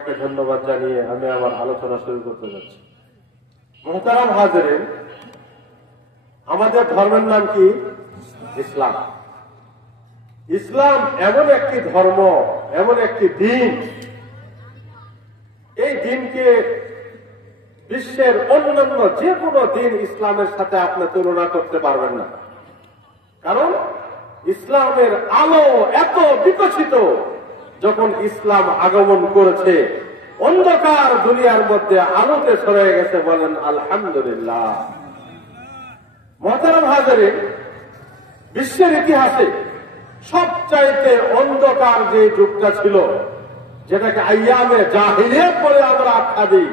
ধন্যবাদ জানিয়ে আমি আমার আলোচনা শুরু করতে যাচ্ছি। মুহতারাম হাজিরিন, আমাদের ধর্মের নাম কি? ইসলাম। ইসলাম এমন একটি ধর্ম, এমন একটি দিন, এই দিনকে বিশ্বের অন্যান্য যে কোনো দিন ইসলামের সাথে আপনি তুলনা করতে পারবেন না। কারণ ইসলামের আলো এত বিকশিত, যখন ইসলাম আগমন করেছে অন্ধকার দুনিয়ার মধ্যে আলোতে সরে গেছে। বলেন আলহামদুলিল্লাহ। মুহতারাম হাজিরিন, বিশ্বের ইতিহাসে সবচাইতে অন্ধকার যে যুগটা ছিল, যেটাকে আইয়ামে জাহিলিয়াত বলে আমরা আখ্যা দিই,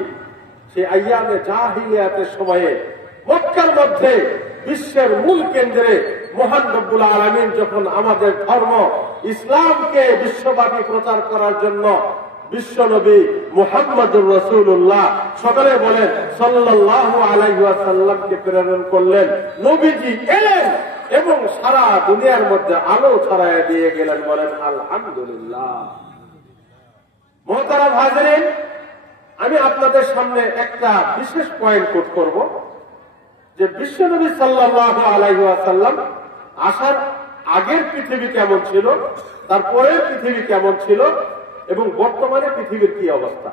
সেই আইয়ামে জাহিলিয়াতের সময়ে মক্কার মধ্যে বিশ্বের মূল কেন্দ্রে মহান রব্বুল আলামিন যখন আমাদের ধর্ম ইসলামকে বিশ্বব্যাপী প্রচার করার জন্য বিশ্বনবী মুহাম্মদুর রাসূলুল্লাহ সকলে বলেন সাল্লাল্লাহু আলাইহি ওয়াসাল্লামকে প্রেরণ করলেন। নবীজি এলেন এবং সারা দুনিয়ার মধ্যে আলো ছড়ায় দিয়ে গেলেন। বলেন আলহামদুলিল্লাহ। মুহতারাম হাজিরিন, আমি আপনাদের সামনে একটা বিশেষ পয়েন্ট কোট করব যে বিশ্বনবী সাল্লাল্লাহু আলাইহি ওয়াসাল্লাম আসার আগের পৃথিবী কেমন ছিল, তারপরের পৃথিবী কেমন ছিল এবং বর্তমানে পৃথিবীর কি অবস্থা।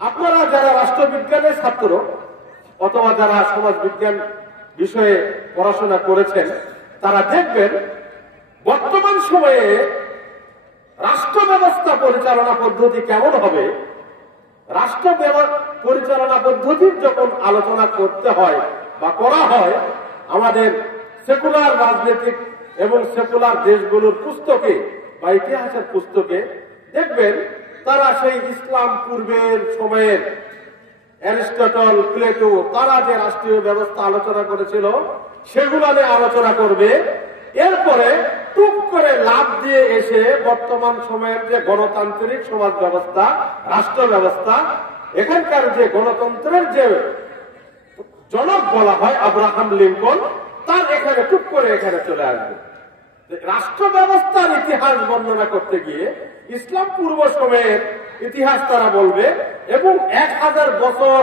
আপনারা যারা রাষ্ট্রবিজ্ঞানের ছাত্র অথবা যারা সমাজ বিজ্ঞান বিষয়ে পড়াশোনা করেছেন, তারা দেখবেন বর্তমান সময়ে রাষ্ট্র ব্যবস্থা পরিচালনা পদ্ধতি কেমন হবে। রাষ্ট্র পরিচালনা পদ্ধতির যখন আলোচনা করতে হয় বা করা হয়, আমাদের সেকুলার রাজনৈতিক এবং সেকুলার দেশগুলোর পুস্তকে বা ইতিহাসের পুস্তকে দেখবেন তারা সেই ইসলাম পূর্বের সময়ের অ্যারিস্টটল, প্লেটো, তারা যে রাষ্ট্রীয় ব্যবস্থা আলোচনা করেছিল সেগুলা নিয়ে আলোচনা করবে। এরপরে টুক করে লাভ দিয়ে এসে বর্তমান সময়ের যে গণতান্ত্রিক সমাজ ব্যবস্থা, রাষ্ট্র ব্যবস্থা, এখানকার যে গণতন্ত্রের যে জনক বলা হয় আব্রাহাম লিঙ্কন, তার এখানে টুক করে এখানে চলে আসবে। রাষ্ট্র ব্যবস্থার ইতিহাস বর্ণনা করতে গিয়ে ইসলাম পূর্ব সময়ের ইতিহাস তারা বলবে এবং 1000 বছর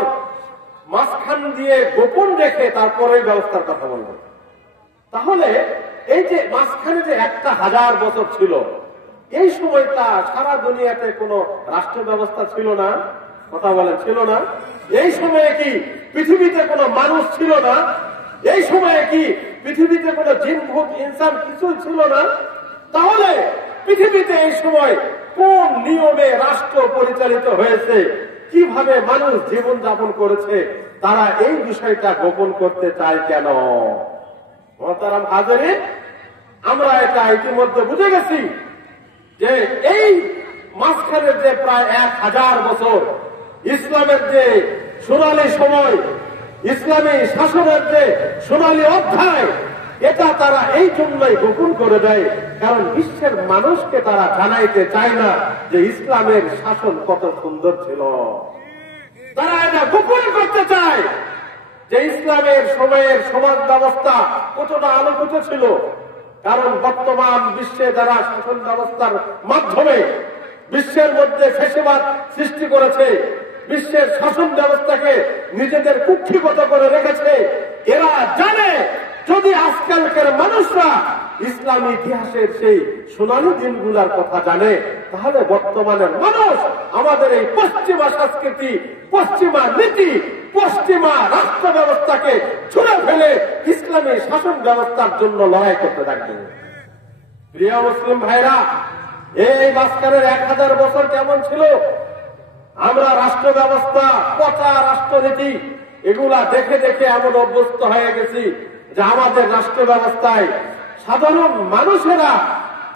মাঝখান দিয়ে গোপন রেখে তারপরে ব্যবস্থার কথা বলবে। তাহলে এই যে মাঝখানে যে 1000 বছর ছিল, এই সময়টা সারা দুনিয়াতে কোনো রাষ্ট্র ব্যবস্থা ছিল না। কথা বলেন, ছিল না? এই সময়ে কি পৃথিবীতে কোনো মানুষ ছিল না? এই সময়ে কি পৃথিবীতে কোনো জিন ভূত ইনসান কিছু ছিল না? তাহলে পৃথিবীতে এই সময় কোন নিয়মে রাষ্ট্র পরিচালিত হয়েছে, কিভাবে মানুষ জীবন যাপন করেছে, তারা এই বিষয়টা গোপন করতে চায় কেন? মুহতারাম হাজিরিন, আমরা এটা ইতিমধ্যে বুঝে গেছি যে এই মাঝখানের যে প্রায় 1000 বছর ইসলামের যে সোনালী সময়, ইসলামী শাসনের যে সোনালী অধ্যায়, এটা তারা এই জন্যই গোপন করে দেয়, কারণ বিশ্বের মানুষকে তারা জানাইতে চায় না যে ইসলামের শাসন কত সুন্দর ছিল। তারা এটা গোপন করতে চায় যে ইসলামের সময়ের সমাজ ব্যবস্থা কতটা আলোকিত ছিল। কারণ বর্তমান বিশ্বে যারা শাসন ব্যবস্থার মাধ্যমে বিশ্বের মধ্যে ফ্যাসিবাদ সৃষ্টি করেছে, বিশ্বের শাসন ব্যবস্থাকে নিজেদের কুক্ষিগত করে রেখেছে, এরা জানে যদি আজকালকার মানুষরা ইসলামী ইতিহাসের সেই সোনালী দিনগুলার কথা জানে, তাহলে বর্তমানের মানুষ আমাদের এই পশ্চিমা সংস্কৃতি, পশ্চিমা নীতি, পশ্চিমা রাষ্ট্র ব্যবস্থাকে ছুঁড়ে ফেলে ইসলামী শাসন ব্যবস্থার জন্য লড়াই করতে থাকবে। প্রিয় মুসলিম ভাইরা, এই মাঝখানের 1000 বছর কেমন ছিল? আমরা রাষ্ট্র ব্যবস্থা, পচা রাষ্ট্রনীতি, এগুলা দেখে দেখে এমন অভ্যস্ত হয়ে গেছি যে আমাদের রাষ্ট্র ব্যবস্থায় সাধারণ মানুষেরা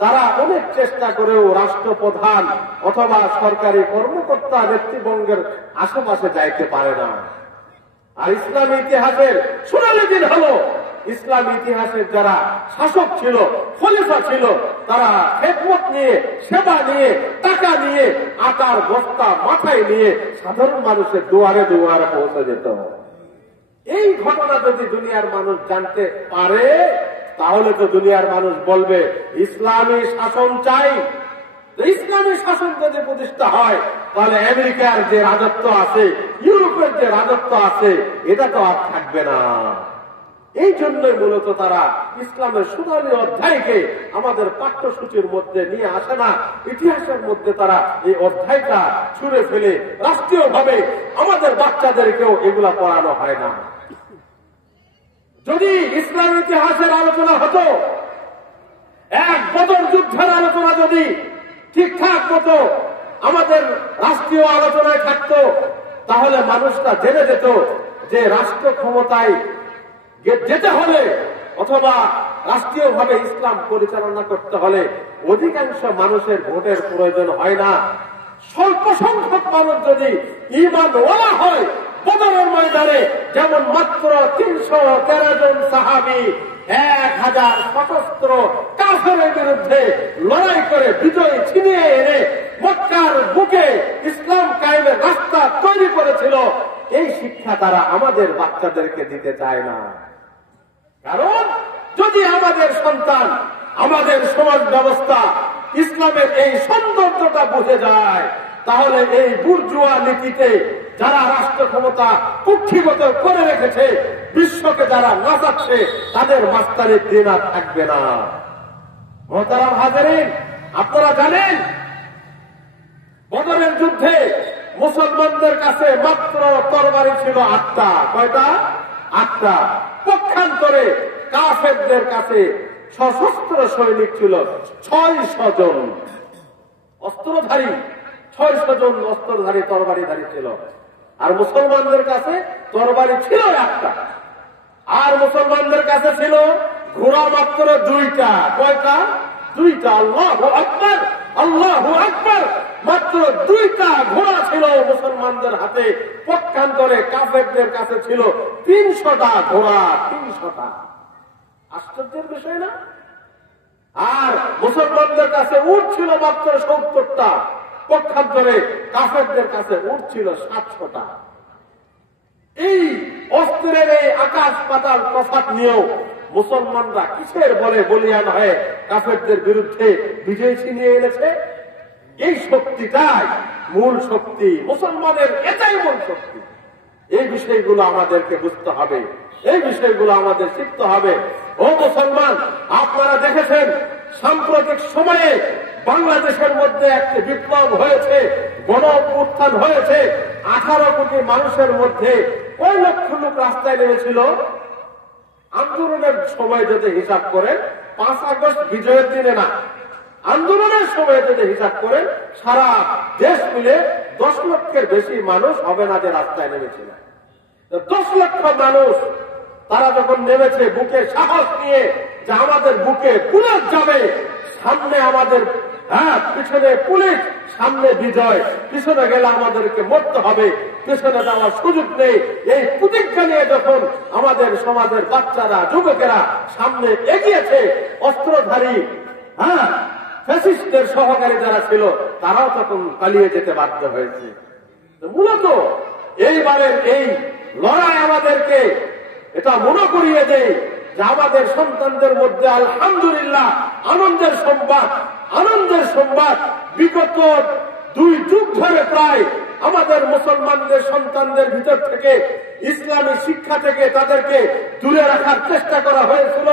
তারা অনেক চেষ্টা করেও রাষ্ট্রপ্রধান অথবা সরকারি কর্মকর্তা নেতৃবৃন্দের আশেপাশে যাইতে পারে না। আর ইসলামী ইতিহাসের সোনালী দিন হলো ইসলামী ইতিহাসের যারা শাসক ছিল, খলিফা ছিল, তারা খেদমত নিয়ে, সেবা নিয়ে, টাকা নিয়ে, আটার বস্তা মাথায় নিয়ে সাধারণ মানুষের দুয়ারে দুয়ারে পৌঁছে যেত। এই ঘটনা যদি দুনিয়ার মানুষ জানতে পারে, তাহলে তো দুনিয়ার মানুষ বলবে ইসলামী শাসন চাই। ইসলামী শাসন যদি প্রতিষ্ঠা হয় তাহলে আমেরিকার যে রাজত্ব আছে, ইউরোপের যে রাজত্ব আছে, এটা তো আর থাকবে না। এই জন্যই মূলত তারা ইসলামের সোনালী অধ্যায়কে আমাদের পাঠ্যসূচির মধ্যে নিয়ে আসে না। ইতিহাসের মধ্যে তারা এই অধ্যায়টা ছুঁড়ে ফেলে রাষ্ট্রীয়ভাবে আমাদের বাচ্চাদেরকেও এগুলা পড়ানো হয় না। যদি ইসলাম ইতিহাসের আলোচনা হতো, এক বদর যুদ্ধের আলোচনা যদি ঠিকঠাক মতো আমাদের রাষ্ট্রীয় আলোচনায় থাকতো, তাহলে মানুষটা জেনে যেত যে রাষ্ট্র ক্ষমতায় যেতে হলে অথবা রাষ্ট্রীয়ভাবে ইসলাম পরিচালনা করতে হলে অধিকাংশ মানুষের ভোটের প্রয়োজন হয় না। স্বল্প সংখ্যক মানুষ যদি ঈমানওয়ালা হয়, বদরের ময়দানে যেমন মাত্র 313 জন সাহাবী 1000 সশস্ত্র কাফেরের বিরুদ্ধে লড়াই করে বিজয় ছিনিয়ে এনে মক্কার বুকে ইসলাম কায়েমের রাস্তা তৈরি করেছিল, এই শিক্ষা তারা আমাদের বাচ্চাদেরকে দিতে চায় না। কারণ যদি আমাদের সন্তান, আমাদের সমাজ ব্যবস্থা ইসলামের এই সৌন্দর্যটা বুঝে যায়, তাহলে এই বুর্জুয়া নীতিতে যারা রাষ্ট্র ক্ষমতা কুক্ষিগত করে রেখেছে, বিশ্বকে যারা নাচাচ্ছে, তাদের মাস্তানির দিন আর থাকবে না। মোহতারাম হাজেরিন, আপনারা জানেন বদরের যুদ্ধে মুসলমানদের কাছে মাত্র তরবারি ছিল 8টা। কয়টা? 8টা। পক্ষান্তরে কাফেরদের কাছে সশস্ত্র সৈনিক ছিল 600 জন অস্ত্রধারী, 600 জন অস্ত্রধারী তরবারিধারী ছিল। আর মুসলমানদের কাছে তরবারি ছিল 1টা। আর মুসলমানদের কাছে ছিল ঘোড়া মাত্র 2টা। কয়টা? 2টা। আল্লাহু আকবার, আল্লাহু আকবার। মাত্র 2টা ঘোড়া ছিল মুসলমানদের হাতে। পক্ষান্তরে কাফেরদের কাছে ছিল 300টা ঘোড়া। 300টা। আশ্চর্যের বিষয় না? আর মুসলমানদের কাছে উট ছিল মাত্র 70টা। পক্ষান্তরে কাফেরদের কাছে উট ছিল 700টা। এই অস্ত্রের এই আকাশ পাতাল তফাৎ নিয়েও মুসলমানরা কিসের বলে বলিয়ান হয়ে কাফেরদের বিরুদ্ধে বিজয় ছিনিয়ে এনেছে? এই শক্তিটাই মূল শক্তি, মুসলমানের এটাই মূল শক্তি। এই বিষয়গুলো আমাদেরকে বুঝতে হবে, এই বিষয়গুলো আমাদের শিখতে হবে। ও মুসলমান, আপনারা দেখেছেন সাম্প্রতিক সময়ে বাংলাদেশের মধ্যে একটি বিপ্লব হয়েছে, গণ অভ্যুত্থান হয়েছে। 18 কোটি মানুষের মধ্যে কয় লক্ষ লোক রাস্তায় নেমেছিল? আন্দোলনের সময় যদি হিসাব করেন, 5 আগস্ট বিজয়ের দিনে না, আন্দোলনের সময় যদি হিসাব করেন, সারা দেশ মিলে 10 লক্ষের বেশি মানুষ হবে না যে রাস্তায় নেমেছিল। 10 লক্ষ মানুষ তারা যখন নেমেছে বুকে সাহস নিয়ে যে আমাদের বুকে পুলিশ যাবে, সামনে আমাদের পিছনে পুলিশ, সামনে বিজয়, পিছনে গেলে আমাদেরকে মরতে হবে, পিছনে যাওয়ার সুযোগ নেই, এই প্রতিজ্ঞা নিয়ে যখন আমাদের সমাজের বাচ্চারা, যুবকেরা সামনে এগিয়েছে, অস্ত্রধারী ফ্যাসিস্টদের সহকারী যারা ছিল তারাও তখন পালিয়ে যেতে বাধ্য হয়েছে। মূলত এইবারের এই লড়াই আমাদেরকে এটা মনে করিয়ে দেয় যে আমাদের সন্তানদের মধ্যে আলহামদুলিল্লাহ আনন্দের সংবাদ, আনন্দের সংবাদ। বিগত 2 যুগ ধরে প্রায় আমাদের মুসলমানদের সন্তানদের ভিতর থেকে ইসলামী শিক্ষা থেকে তাদেরকে দূরে রাখার চেষ্টা করা হয়েছিল।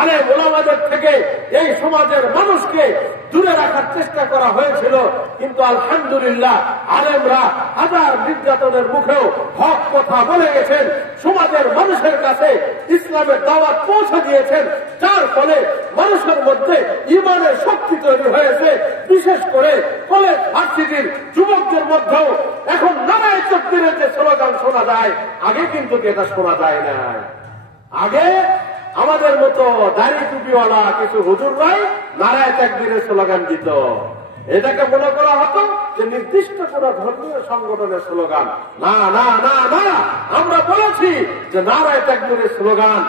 আলেম ওলামাদের থেকে এই সমাজের মানুষকে দূরে রাখার চেষ্টা করা হয়েছিল। কিন্তু আলহামদুলিল্লাহ আলেমরা হাজার নির্যাতনের মুখেও হক কথা বলে গেছেন, সমাজের মানুষের কাছে ইসলামের দাওয়াত পৌঁছে দিয়েছেন, যার ফলে মানুষের মধ্যে ঈমানের শক্তি তৈরি হয়েছে। বিশেষ করে কলেজ ভার্সিটির যুবকদের মধ্যেও এখন নারায়ে তাকবীরের যে স্লোগান শোনা যায়, আগে কিন্তু এটা শোনা যায় না। আগে আমাদের মতো দাড়ি টুপিওয়ালা কিছু হুজুররাই নারায়ে তাকবীরের স্লোগান দিত। এটাকে মনে করা হতো যে নির্দিষ্ট কোন ধর্মীয় সংগঠনের স্লোগান। না না না না, আমরা বলেছি যে নারায়ে তাকবীরের স্লোগান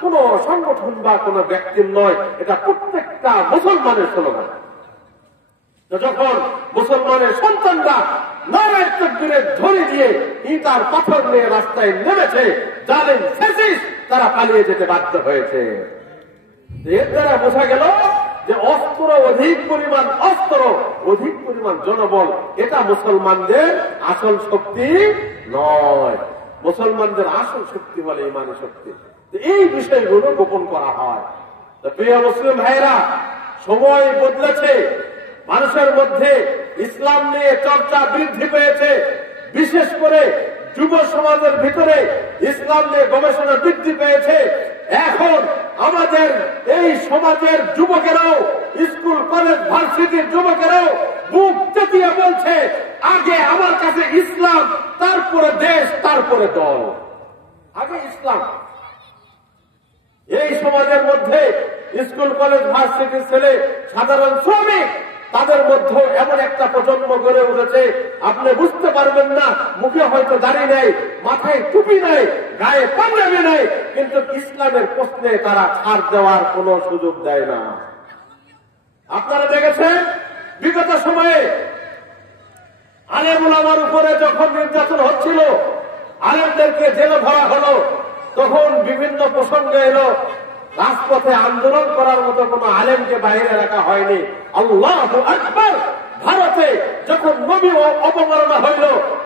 কোন সংগঠন বা কোন ব্যক্তির নয়, এটা প্রত্যেকটা মুসলমানের স্লোগান। যখন মুসলমানের সন্তানরা নারায়ে তাকবীরের ধ্বনি দিয়ে ইটার পাথর নিয়ে রাস্তায় নেমেছে, জালেম ফ্যাসিস্ট তারা পালিয়ে যেতে বাধ্য হয়েছে। এর দ্বারা বোঝা গেল যে অস্ত্র অধিক পরিমাণ জনবল, এটা মুসলমানদের আসল শক্তি নয়। মুসলমানদের আসল শক্তি বলে ইমানি শক্তি। এই বিষয়গুলো গোপন করা হয়। প্রিয় মুসলিম ভাইরা, সময় বদলেছে, মানুষের মধ্যে ইসলাম নিয়ে চর্চা বৃদ্ধি পেয়েছে। বিশেষ করে যুব সমাজের ভিতরে ইসলাম নিয়ে গবেষণা বৃদ্ধি পেয়েছে। এখন আমাদের এই সমাজের যুবকেরাও, স্কুল কলেজ ভার্সিটির যুবকেরাও বুক চেতিয়ে বলছে, আগে আমার কাছে ইসলাম, তারপরে দেশ, তারপরে দল, আগে ইসলাম। এই সমাজের মধ্যে স্কুল কলেজ ভার্সিটির ছেলে, সাধারণ শ্রমিক, তাদের মধ্যে এমন একটা প্রজন্ম গড়ে উঠেছে, আপনি বুঝতে পারবেন না। মুখে হয়তো দাড়ি নেই, মাথায় টুপি নেই, গায়ে পাঞ্জাবি নেই, কিন্তু ইসলামের প্রশ্নে তারা ছাড় দেওয়ার কোন সুযোগ দেয় না। আপনারা দেখেছেন বিগত সময়ে আলেম ওলামার উপরে যখন নির্যাতন হচ্ছিল, আলেমদেরকে জেলে ভরা হলো, তখন বিভিন্ন প্রসঙ্গে এলো, রাজপথে আন্দোলন করার মতো কোন আলেমকে বাইরে রাখা হয়নি। আল্লাহু আকবার। ভারতে যখন নবী অবমাননা হইল,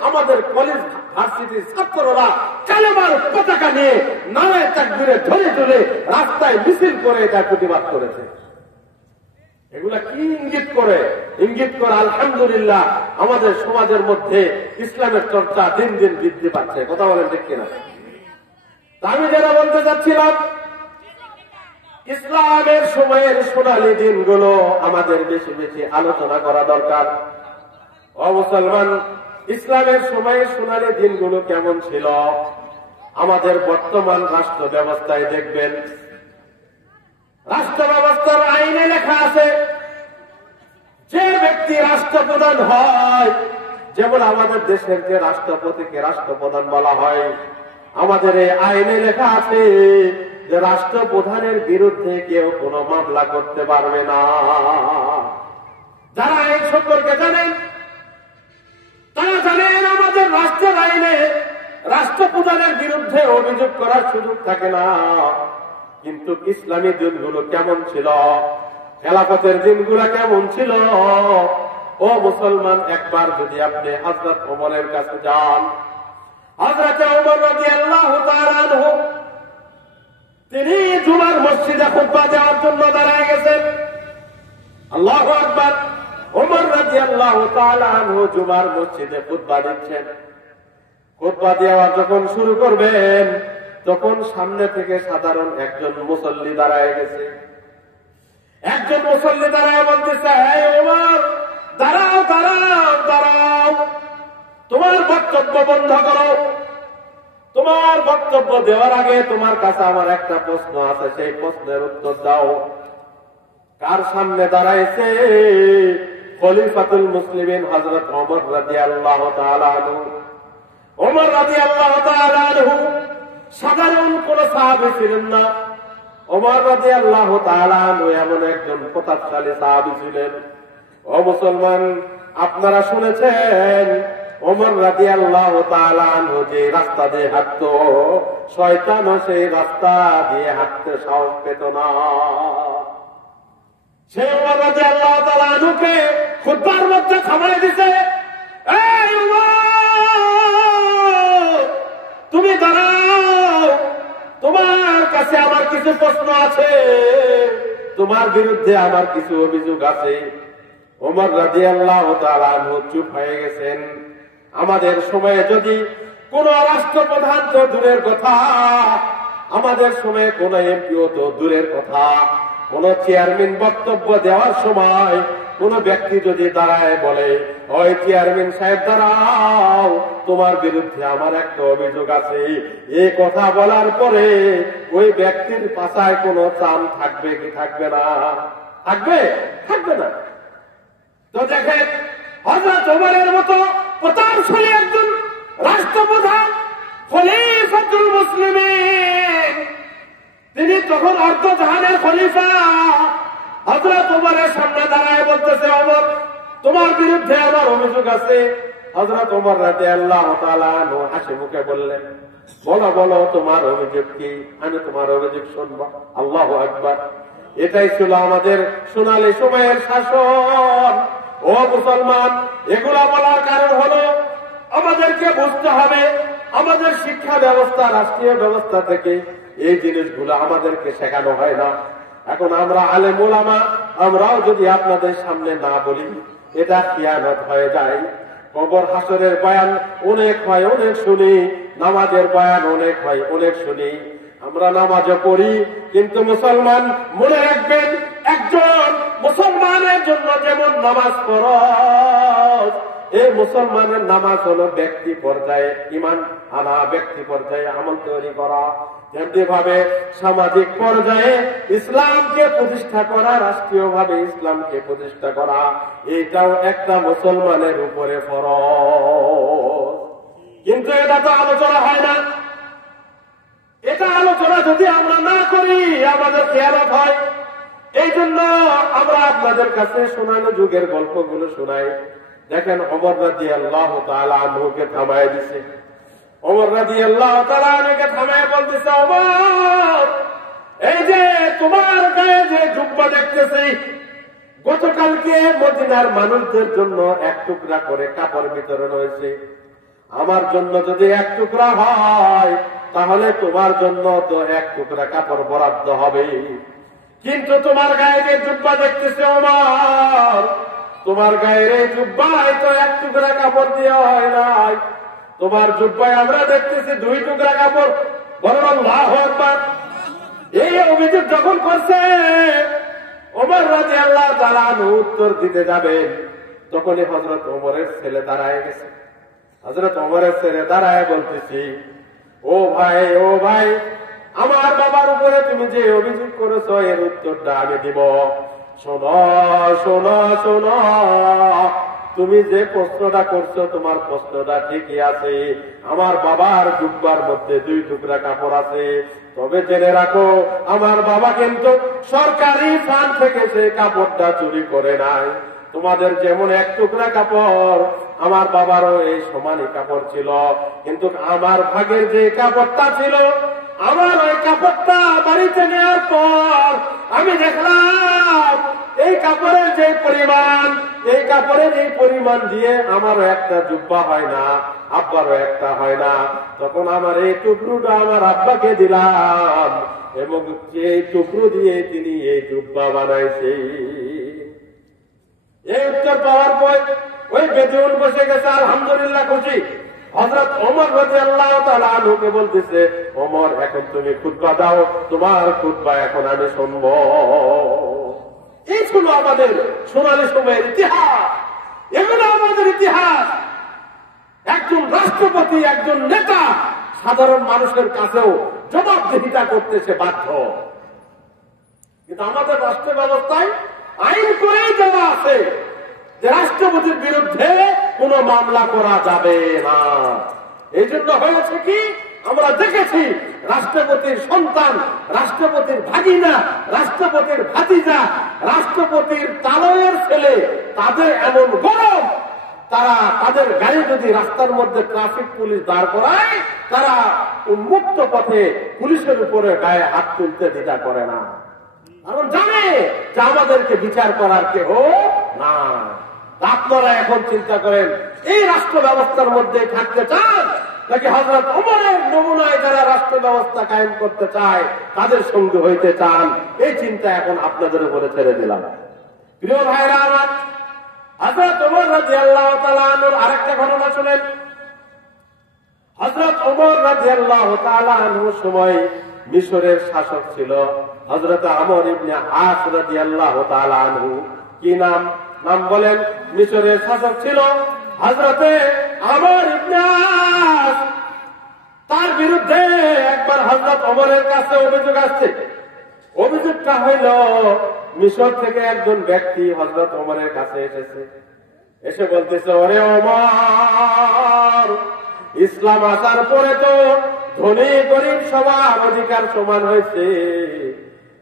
আমাদের কলেজ ভার্সিটির ছাত্ররা কালেমার পতাকা নিয়ে নারায়ে তাকবীরে ধরে ধরে রাস্তায় মিছিল করে এটা প্রতিবাদ করেছে। এগুলা কি ইঙ্গিত করে? আলহামদুলিল্লাহ আমাদের সমাজের মধ্যে ইসলামের চর্চা দিন দিন বৃদ্ধি পাচ্ছে। কথা বলেন ঠিক কিনা? আমি যারা বলতে চাচ্ছিলাম, ইসলামের সময়ের সোনালী দিনগুলো আমাদের বেশি বেশি আলোচনা করা দরকার। ও মুসলমান, ইসলামের সময়ের সোনালী দিনগুলো কেমন ছিল? আমাদের বর্তমান রাষ্ট্র ব্যবস্থায় দেখবেন, রাষ্ট্র ব্যবস্থার আইনে লেখা আছে, যে ব্যক্তি রাষ্ট্রপ্রধান হয়, যেমন আমাদের দেশের যে রাষ্ট্রপতিকে রাষ্ট্রপ্রধান বলা হয়, আমাদের এই আইনে লেখা আছে যে রাষ্ট্রপ্রধানের বিরুদ্ধে কেউ কোনো মামলা করতে পারবে না। যারা আইন সম্পর্কে জানেন তারা জানেন আমাদের রাষ্ট্রের আইনে রাষ্ট্রপ্রধানের বিরুদ্ধে অভিযোগ করার সুযোগ থাকে না। কিন্তু ইসলামী দিনগুলো কেমন ছিল? খেলাফতের দিনগুলো কেমন ছিল? ও মুসলমান, একবার যদি আপনি হযরত ওমরের কাছে যান, হযরত ওমর রাদিয়াল্লাহু তাআলা আনহু তিনি জুমার মসজিদে খুতবা দেওয়ার জন্য দাঁড়ায় গেছেন। আল্লাহু আকবার। ওমর রাদিয়াল্লাহু তাআলা আনহু জুমার মসজিদে খুতবা দিচ্ছেন। খুতবা দেওয়া যখন শুরু করবেন, তখন সামনে থেকে সাধারণ একজন মুসল্লি দাঁড়ায় গেছে। একজন মুসল্লি দাঁড়ায় বলতেছে, হে ওমর, দাঁড়াও দাঁড়াও দাঁড়াও, তোমার বক্তব্য বন্ধ করো। তোমার বক্তব্য দেওয়ার আগে তোমার কাছে আমার একটা প্রশ্ন আছে, সেই প্রশ্নের উত্তর দাও। কার সামনে দাঁড়াইছে? খলিফাতুল মুসলিমিন হযরত ওমর রাদিয়াল্লাহু তাআলা আনহু। ওমর রাদিয়াল্লাহু তাআলা আনহু সাধারণ কোন সাহাবী ছিলেন না। ওমর রাদিয়াল্লাহু তাআলা আনহু এমন একজন প্রতাপশালী সাহাবী ছিলেন। ও মুসলমান, আপনারা শুনেছেন ওমর রাদিয়াল্লাহু তাআলা আনহু যে রাস্তা দিয়ে হাঁটতো, শয়তানও সেই রাস্তা দিয়ে হাঁটতে সাহস পেত না। সে ওমর রাদিয়াল্লাহু তাআলা আনহুকে খুতবার মধ্যে থামায় দিছে, এই ওমর, তুমি দাঁড়াও, তোমার কাছে আমার কিছু প্রশ্ন আছে, তোমার বিরুদ্ধে আমার কিছু অভিযোগ আছে। ওমর রাদিয়াল্লাহু তাআলা আনহু চুপ হয়ে গেছেন। আমাদের সময়ে যদি কোন রাষ্ট্রপ্রধান তো দূরের কথা, আমাদের সময়ে কোন এমপিও তো দূরের কথা, কোন চেয়ারম্যান বক্তব্য দেওয়ার সময় কোন ব্যক্তি যদি দাঁড়ায় বলে, ওই চেয়ারম্যান সাহেব দাঁড়াও, তোমার বিরুদ্ধে আমার একটা অভিযোগ আছে, এই কথা বলার পরে ওই ব্যক্তির পাশায় কোন চাম থাকবে কি থাকবে না? থাকবে? থাকবে না। তো দেখেন, হযরত ওমরের মতো প্রতাপশালী একজন রাষ্ট্রপ্রধান, খলিফাতুল মুসলিমিন, তিনি তখন অর্ধজাহানের খলিফা, হযরত ওমরের সামনে দাঁড়ায় বলতেছে, ওমর, তোমার বিরুদ্ধে আমার অভিযোগ আছে। হযরত ওমর রাদিয়াল্লাহু তাআলা আনহু হাসি মুখে বললেন, বলো বলো, তোমার অভিযোগ কি? আমি তোমার অভিযোগ শুনবো। আল্লাহু আকবার। এটাই ছিল আমাদের সোনালী সময়ের শাসন। ও মুসলমান, এগুলা বলার কারণ হলো আমাদেরকে বুঝতে হবে আমাদের শিক্ষা ব্যবস্থা, রাষ্ট্রীয় ব্যবস্থা থেকে এই জিনিসগুলো আমাদেরকে শেখানো হয় না। এখন আমরা আলেম ওলামা, আমরাও যদি আপনাদের সামনে না বলি, এটা খিয়ানত হয়ে যায়। কবর হাসরের বয়ান অনেক হয়, অনেক শুনি, নামাজের বয়ান অনেক হয়, অনেক শুনি, আমরা নামাজও পড়ি, কিন্তু মুসলমান মনে রাখবেন, একজন মুসলমানের জন্য যেমন নামাজ ফরজ, এই মুসলমানের নামাজ হলো ব্যক্তি পর্যায়ে ঈমান আনা, ব্যক্তি পর্যায়ে আমল তৈরি করা। যেমনি ভাবে সামাজিক পর্যায়ে ইসলামকে প্রতিষ্ঠা করা, রাষ্ট্রীয় ভাবে ইসলামকে প্রতিষ্ঠা করা, এটাও একটা মুসলমানের উপরে ফরজ। কিন্তু এটা তো আলোচনা হয় না। এটা আলোচনা যদি আমরা না করি আমাদের খেয়ালত হয়। এই জন্য আমরা আপনাদের কাছে শোনানো যুগের গল্পগুলো শোনাই। দেখেন, ওমর রাদিয়াল্লাহু তাআলা আনহুকে থামায় দিছে। ওমর রাদিয়াল্লাহু তাআলা আনহুকে থামায় বলতেছে, ওমর, এই যে তোমার গায়ে যে জুব্বা দেখতেছি, গতকালকে মদিনার মানুষদের জন্য এক টুকরা করে কাপড় বিতরণ হয়েছে। আমার জন্য যদি এক টুকরা হয়, তাহলে তোমার জন্য তো এক টুকরা কাপড় বরাদ্দ হবে। কিন্তু তোমার গায়ে যে জুব্বা দেখতেছে ওমর, তোমার গায়ের এই জুব্বায় তো এক টুকরা কাপড় দেওয়া হয় নাই, তোমার জুব্বায় আমরা দেখতেছি দুই টুকরা কাপড়। বলেন আল্লাহু আকবার। এই অভিযোগ যখন করছে ওমর রাদিয়াল্লাহু তাআলা আনহু উত্তর দিতে যাবেন, তখনই হযরত ওমরের ছেলে দাঁড়ায় গেছে। হযরত ওমরের ছেলে দাঁড়ায় বলতেছি, ও ভাই, ও ভাই, আমার বাবার উপরে তুমি যে অভিযোগ করেছো এর উত্তরটা আমি দিব। শোনো শোনো শোনো, তুমি যে প্রশ্নটা করছো তোমার প্রশ্নটা ঠিকই আছে। আমার বাবার জুব্বার মধ্যে দুই টুকরা কাপড় আছে, তবে জেনে রাখো আমার বাবা কিন্তু সরকারি ফান্ড থেকে সে কাপড়টা চুরি করে নাই। তোমাদের যেমন এক টুকরা কাপড়, আমার বাবারও এই সমানই কাপড় ছিল, কিন্তু আমার ভাগের যে কাপড়টা ছিল, আমার ওই কাপড়টা বাড়িতে নেওয়ার পর আমি দেখলাম এই কাপড়ের যে পরিমাণ, এই কাপড়ের এই পরিমাণ দিয়ে আমারও একটা জুব্বা হয় না, আব্বারও একটা হয় না। তখন আমার এই টুকরোটা আমার আব্বাকে দিলাম, এবং যে টুকরো দিয়ে তিনি এই জুব্বা বানাইছে। এই উত্তর পাওয়ার পর ওই বেদিউল বসে গেছে, আলহামদুলিল্লাহ খুশি। হযরত ওমর রাদিয়াল্লাহু তাআলা আনহুকে বলতেছে, ওমর, এখন তুমি খুতবা দাও, তোমার খুতবা এখন আমি শুনব। এই ছিল আমাদের সোনালী সময়ের ইতিহাস, এগুলো আমাদের ইতিহাস। একজন রাষ্ট্রপতি, একজন নেতা সাধারণ মানুষের কাছেও জবাবদিহিতা করতেছে বাধ্য। কিন্তু আমাদের রাষ্ট্র ব্যবস্থায় আইন করেই দেওয়া আছে যে রাষ্ট্রপতির বিরুদ্ধে কোনো মামলা করা যাবে না। এই জন্য হয়েছে কি, আমরা দেখেছি রাষ্ট্রপতির সন্তান, রাষ্ট্রপতির ভাগিনা, রাষ্ট্রপতির ভাতিজা, রাষ্ট্রপতির তালয়ের ছেলে, তাদের এমন গরম, তারা তাদের গাড়ি যদি রাস্তার মধ্যে ট্রাফিক পুলিশ দাঁড় করায়, তারা উন্মুক্ত পথে পুলিশের উপরে গায়ে হাত তুলতে দ্বিধা করে না, কারণ জানে যে আমাদেরকে বিচার করার কেউ না। আপনারা এখন চিন্তা করেন, এই রাষ্ট্র ব্যবস্থার মধ্যে থাকতে চান নাকি হযরত ওমরের নমুনায় যারা রাষ্ট্র ব্যবস্থা কায়েম করতে চায় তাদের সঙ্গে হইতে চান? এই চিন্তা এখন আপনাদের উপরে ছেড়ে দিলাম। প্রিয় ভাইরা আমার, হযরত ওমর রাদিয়াল্লাহু তাআলা আনহুর আরেকটা ঘটনা শুনেন। হযরত ওমর রাদিয়াল্লাহু তাআলা আনহুর সময় মিশরের শাসক ছিল হযরত আমর ইবনে আস রাদিয়াল্লাহু তাআলা আনহু। কি নাম? নাম বলেন। মিশরের শাসক ছিল হযরতে আমর ইবনে আস। তার বিরুদ্ধে একবার হযরত ওমরের কাছে অভিযোগ আসছে। অভিযোগটা হইল, মিশর থেকে একজন ব্যক্তি হযরত ওমরের কাছে এসেছে, এসে বলতেছে, ওরে ওমর, ইসলাম আসার পরে তো ধনী গরিব সবার অধিকার সমান হয়েছে,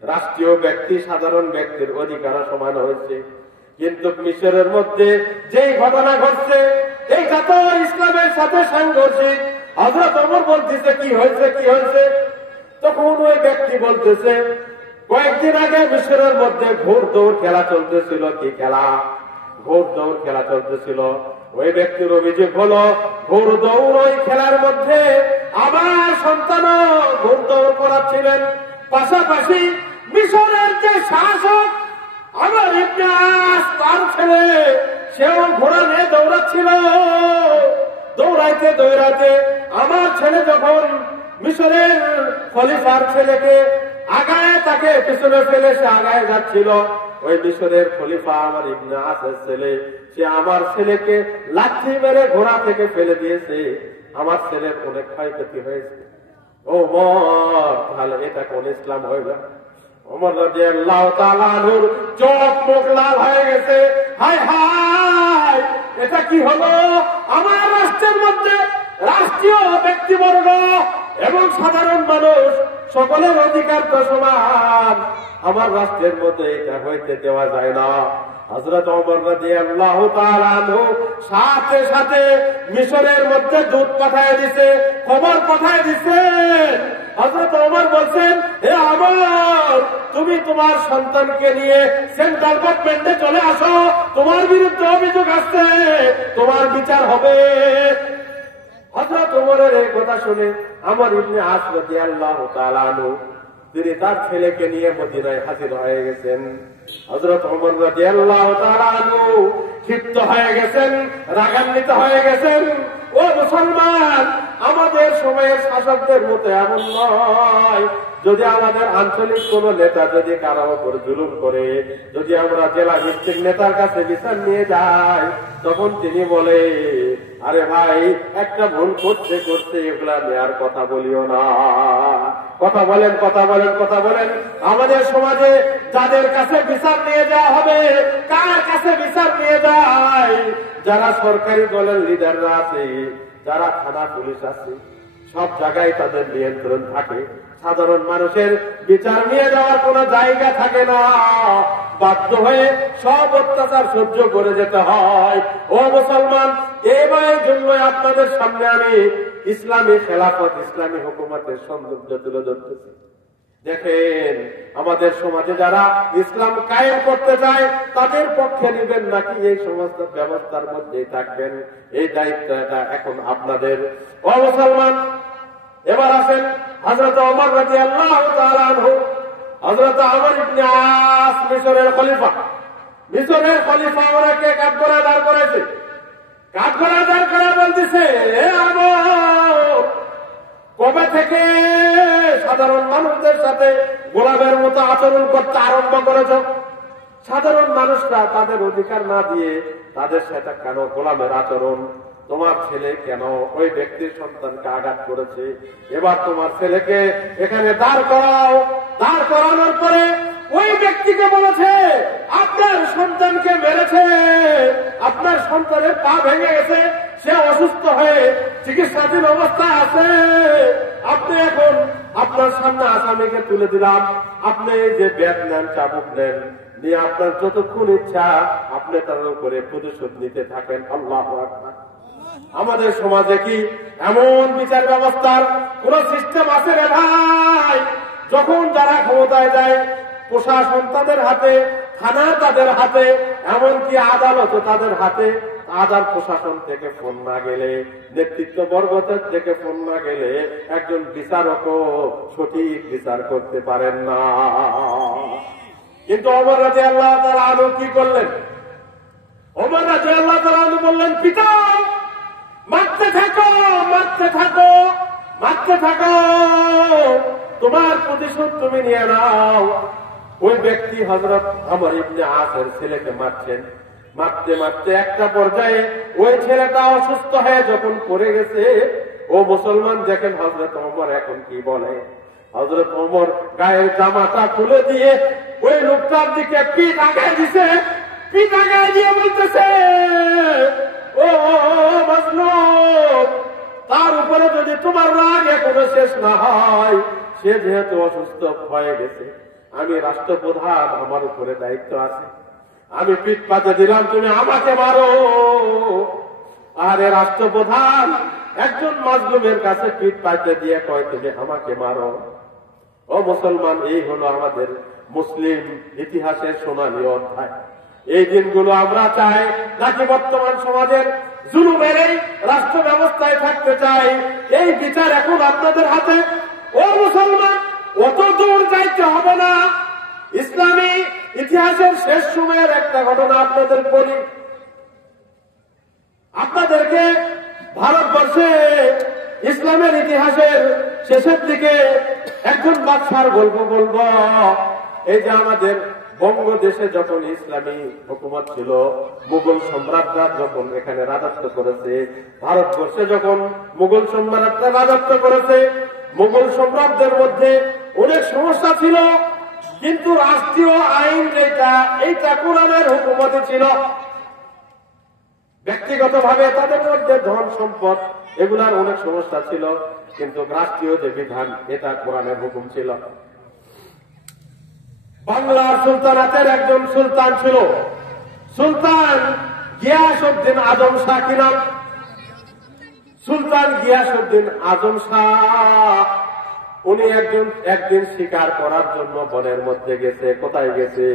রাষ্ট্রীয় ব্যক্তি সাধারণ ব্যক্তির অধিকারও সমান হয়েছে, কিন্তু মিশরের মধ্যে যেই ঘটনা ঘটছে এইটা তো ইসলামের সাথে সাংঘর্ষিক। হযরত ওমর বলতেছে, কি হয়েছে, কি হয়েছে? তখন ওই ব্যক্তি বলতেছে, কয়েকদিন আগে মিশরের মধ্যে ঘোড় দৌড় খেলা চলতেছিল। কি খেলা? ঘোড় দৌড় খেলা চলতেছিল। ওই ব্যক্তির অভিযোগ হলো ঘোড় দৌড় ওই খেলার মধ্যে আমার সন্তানও ঘোড় দৌড় করাচ্ছিলেন। পাশাপাশি মিশরের যে শাসক আমার ইবনে আস তার ছেলে সেও ঘোড়া নিয়ে দৌড়াচ্ছিল। দৌড়াইতে দৌড়াইতে আমার ছেলে যখন মিশরের খলিফার ছেলেকে আগায় তাকে পিছনে ফেলে সে আগায় যাচ্ছিল, ওই মিশরের খলিফা আমার ইবনে আসের ছেলে সে আমার ছেলেকে লাঠি মেরে ঘোড়া থেকে ফেলে দিয়েছে। আমার ছেলের অনেক ক্ষয়ক্ষতি হয়েছে। ওমর, তাহলে এটা কোন ইসলাম হইল? ওমর রাদিয়াল্লাহু তাআলা আনহুর চোখ মুখ লাল হয়ে গেছে। হায় হায়, এটা কি হলো? আমার রাষ্ট্রের মধ্যে রাষ্ট্রীয় ব্যক্তিবর্গ এবং সাধারণ মানুষ সকলের অধিকার তো সমান। আমার রাষ্ট্রের মধ্যে এটা হইতে দেওয়া যায় না। হযরত ওমর রাদিয়াল্লাহু তাআলা আনহু সাথে সাথে মিশরের মধ্যে দূত পাঠায় দিছে, খবর পাঠায় দিছে। হযরত ওমর বলছেন, হে ওমর, তুমি তোমার সন্তানকে নিয়ে সেন্ট্রাল গভর্নমেন্টে চলে আসো, তোমার বিরুদ্ধে অভিযোগ আসছে, তোমার বিচার হবে। হযরত ওমরের এই কথা শুনে আমার ইবনে আস রাদিয়াল্লাহু তাআলা আনহু তিনি তার ছেলেকে নিয়ে মদিনায় হাজির হয়ে গেছেন। হযরত ওমর রাদিয়াল্লাহু তাআলা আনহু ক্ষিপ্ত হয়ে গেছেন, রাগান্বিত হয়ে গেছেন। ও মুসলমান, আমাদের সময়ের শাসকদের মতো এমন নয়। যদি আমাদের আঞ্চলিক কোন নেতা যদি কারো উপর জুলুম করে, যদি আমরা জেলা ভিত্তিক নেতার কাছে বিচার নিয়ে যাই, তখন তিনি বলে, আরে ভাই, একটা ভুল করতে করতে এগুলা নেয়ার কথা বলিও না। কথা বলেন, কথা বলেন, কথা বলেন। আমাদের সমাজে যাদের কাছে বিচার নিয়ে যাওয়া হবে, কার কাছে বিচার নিয়ে যায়? যারা সরকারি দলের লিডাররা আছে, যারা থানা পুলিশ আছে, সব জায়গায় তাদের নিয়ন্ত্রণ থাকে। সাধারণ মানুষের বিচার নিয়ে যাওয়ার কোন জায়গা থাকে না। বাধ্য হয়ে সব অত্যাচার সহ্য করে যেতে হয়। ও মুসলমান, এবার জন্য আপনাদের সামনে আমি ইসলামী খেলাফত, ইসলামী হুকুমতের সৌন্দর্য তুলে ধরতেছি। দেখেন, আমাদের সমাজে যারা ইসলাম কায়েম করতে চায় তাদের পক্ষে নিবেন নাকি এই সমস্ত ব্যবস্থার মধ্যে থাকবেন? এই দায়িত্ব এটা এখন আপনাদের। ও মুসলমান, এবার আসেন হযরত ওমর রাদিয়াল্লাহু তাআলা আনহু, হযরত ওমর ইবনে আস মিশরের খলিফা। মিশরের খলিফা ওনাকে কাঠগড়ায় দাঁড় করেছে। কাঠগড়ায় দাঁড় করে বলতেছে, হে ওমর, কবে থেকে সাধারণ মানুষদের সাথে গোলামের মতো আচরণ করতে আরম্ভ করেছ? সাধারণ মানুষরা তাদের অধিকার না দিয়ে তাদের সাথে কেন গোলামের আচরণ? তোমার ছেলে কেন ওই ব্যক্তির সন্তানকে আঘাত করেছে? এবার তোমার ছেলেকে এখানে দাঁড় করাও। দাঁড় করানোর পরে ওই ব্যক্তিকে বলেছে, আপনার সন্তানকে মেরেছে, আপনার সন্তানের পা ভেঙে গেছে, সে অসুস্থ হয়ে চিকিৎসাধীন অবস্থায় আছে। আপনি এখন আপনার সামনে আসামিকে তুলে দিলাম, আপনি যে ব্যাট নেন, চাবুক নেন, নিয়ে আপনার যতক্ষণ ইচ্ছা আপনি তার উপরে প্রতিশোধ নিতে থাকেন। আল্লাহু আকবার। আমাদের সমাজে কি এমন বিচার ব্যবস্থার কোন সিস্টেম আছে রে ভাই? যখন যারা ক্ষমতায় যায়, প্রশাসন তাদের হাতে, থানা তাদের হাতে, এমনকি আদালত তাদের হাতে। আদালত প্রশাসন থেকে ফোন না গেলে, নেতৃত্ব বর্গতের থেকে ফোন না গেলে একজন বিচারকও সঠিক বিচার করতে পারেন না। কিন্তু ওমর রাদিয়াল্লাহু তাআলা আনহু কি করলেন? ওমর রাদিয়াল্লাহু তাআলা আনহু বললেন, পিতা, মারতে থাকো, মারতে থাকো, মারতে থাকো, তোমার প্রতিশোধ তুমি নিয়ে নাও। ওই ব্যক্তি হযরত ওমর ইবনে আসের ছেলেকে মারছেন। মারতে মারতে একটা পর্যায়ে ওই ছেলেটা অসুস্থ হয়ে যখন পড়ে গেছে, ও মুসলমান দেখেন হযরত ওমর এখন কি বলে। হযরত ওমর গায়ের জামাটা খুলে দিয়ে ওই লোকটার দিকে পিঠ আগায় দিছে। পিঠ আগায় দিয়ে বলতেছে, ও মাজলুম, তার উপরে যদি তোমার রাগ এখনো শেষ না হয়, সে যেহেতু অসুস্থ হয়ে গেছে, আমি রাষ্ট্রপ্রধান, আমার উপরে দায়িত্ব আছে, আমি পিঠ পাতে দিলাম, তুমি আমাকে মারো। আরে রাষ্ট্রপ্রধান একজন মাজলুমের কাছে পিঠ পাতে দিয়ে কয়, তুমি আমাকে মারো। ও মুসলমান, এই হলো আমাদের মুসলিম ইতিহাসের সোনালী অধ্যায়। এই দিনগুলো আমরা চাই নাকি বর্তমান সমাজের জুলুমের এই রাষ্ট্র ব্যবস্থায় থাকতে চাই? এই বিচার এখন আপনাদের হাতে। ও মুসলমান, অত দূর যাইতে হবে না। ইসলামী ইতিহাসের শেষ সময়ের একটা ঘটনা আপনাদের বলি। আপনাদেরকে ভারতবর্ষে ইসলামের ইতিহাসের শেষের দিকে একজন বাদশার গল্প বলবো। এই যে আমাদের বঙ্গদেশে যখন ইসলামী হুকুমত ছিল, মুঘল সম্রাটরা যখন এখানে রাজত্ব করেছে, ভারতবর্ষে যখন মুঘল সম্রাটরা রাজত্ব করেছে, মুঘল সম্রাটদের মধ্যে অনেক সমস্যা ছিল, কিন্তু রাষ্ট্রীয় আইন যেটা, এইটা কোরআনের হুকুমতে ছিল। ব্যক্তিগতভাবে তাদের মধ্যে ধন সম্পদ এগুলার অনেক সমস্যা ছিল, কিন্তু রাষ্ট্রীয় যে বিধান এটা কোরআনের হুকুম ছিল। বাংলার সুলতানাতের একজন সুলতান ছিল, সুলতান গিয়াসউদ্দিন আজম শাহ। কি নাম? সুলতান গিয়াসউদ্দিন আজম শাহ। উনি একদিন শিকার করার জন্য বনের মধ্যে গেছে। কোথায় গেছে?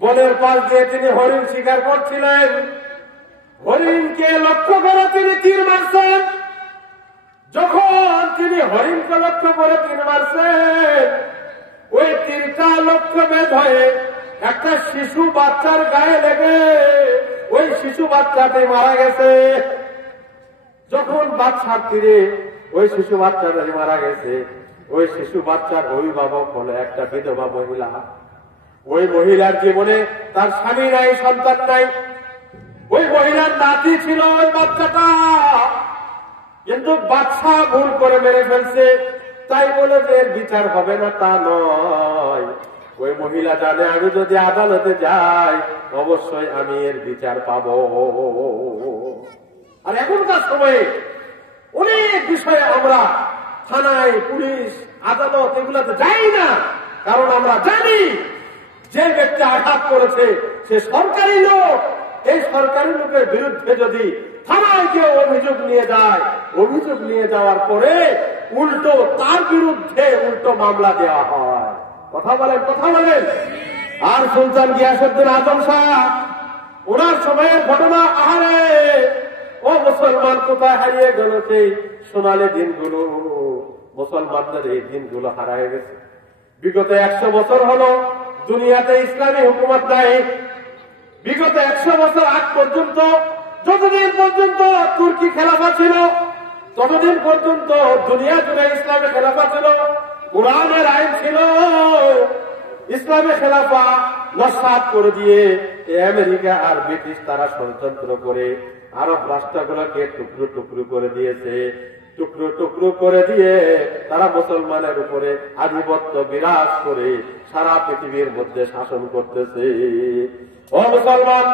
বনের পাশ দিয়ে তিনি হরিণ শিকার করছিলেন। হরিণকে লক্ষ্য করে তিনি তীর মারছেন। যখন তিনি হরিণকে লক্ষ্য করে তীর মারছেন, ওই তীরটা লক্ষ্য ভেদ হয়ে একটা শিশু বাচ্চার গায়ে লেগে ওই শিশু বাচ্চাটি মারা গেছে। যখন বাচ্চার তীরে ওই শিশু বাচ্চাটি মারা গেছে, ওই শিশু বাচ্চার অভিভাবক হলো একটা বিধবা মহিলা। ওই মহিলার জীবনে তার স্বামী নাই, সন্তান নাই। ওই মহিলার নাতি ছিল ওই বাচ্চাটা, কিন্তু বাচ্চা ভুল করে মেরে ফেলছে। তাই বলে যে এর বিচার হবে না তা নয়। ওই মহিলা জানে আমি যদি আদালতে যাই অবশ্যই আমি এর বিচার পাবো। আর এখনকার সময়ে অনেক বিষয়ে আমরা থানায়, পুলিশ, আদালত এগুলাতে যাই না, কারণ আমরা জানি যে ব্যক্তি আঘাত করেছে সে সরকারি লোক। এই সরকারি লোকের বিরুদ্ধে যদি থানায় কেউ অভিযোগ নিয়ে যায়, অভিযোগ নিয়ে যাওয়ার পরে উল্টো তার বিরুদ্ধে উল্টো মামলা দেওয়া হয়। কথা বলেন, কথা বলেন। আর সুলতান গিয়াসউদ্দিন আজম শাহ, ওনার সময়ের ঘটনা, আহারে ও মুসলমান, কোথায় হারিয়ে গেল সেই সোনালী দিনগুলো? মুসলমানদের এই দিনগুলো হারায় গেছে। বিগত 100 বছর হলো দুনিয়াতে ইসলামী হুকুমত নাই। বিগত 100 বছর আগ পর্যন্ত, যতদিন পর্যন্ত তুর্কি খেলাফা ছিল, ততদিন পর্যন্ত দুনিয়া জুড়ে ইসলামী খেলাফা ছিল, কোরআনের আইন ছিল। ইসলামী খেলাফা নস্যাৎ করে দিয়ে আমেরিকা আর ব্রিটিশ তারা ষড়যন্ত্র করে আরব রাষ্ট্রগুলোকে টুকরো টুকরো করে দিয়েছে। টুকরো টুকরো করে দিয়ে তারা মুসলমানের উপরে আধিপত্য বিরাজ করে সারা পৃথিবীর মধ্যে শাসন করতেছে। ও মুসলমান,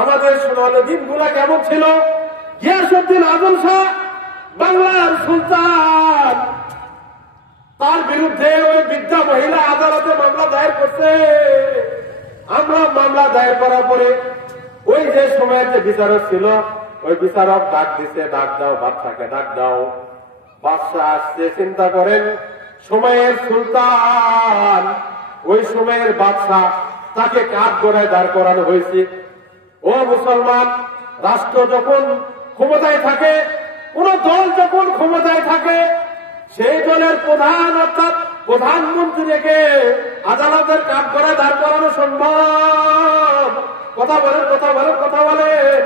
আমাদের সোনালী দিনগুলা কেমন ছিল? গিয়াসউদ্দিন আজম শাহ বাংলার সুলতান, তার বিরুদ্ধে ওই বৃদ্ধা মহিলা আদালতে মামলা দায়ের করছে। আমরা মামলা দায়ের করার পরে ওই যে সময়ের যে বিচারক ছিল, ওই বিচারক ডাক দিছে, ডাক দাও বাদশাকে, ডাক দাও। বাদশা আসছে। চিন্তা করেন, সময়ের সুলতান, ওই সময়ের বাদশা, তাকে কাঠ গড়ায় দাঁড় করানো হয়েছে। ও মুসলমান, রাষ্ট্র যখন ক্ষমতায় থাকে, কোন দল যখন ক্ষমতায় থাকে, সেই দলের প্রধান অর্থাৎ প্রধানমন্ত্রীকে আদালতের কাঠ গড়ায় দাঁড় করানো সম্ভব। কথা বলেন, কথা বলেন, কথা বলেন।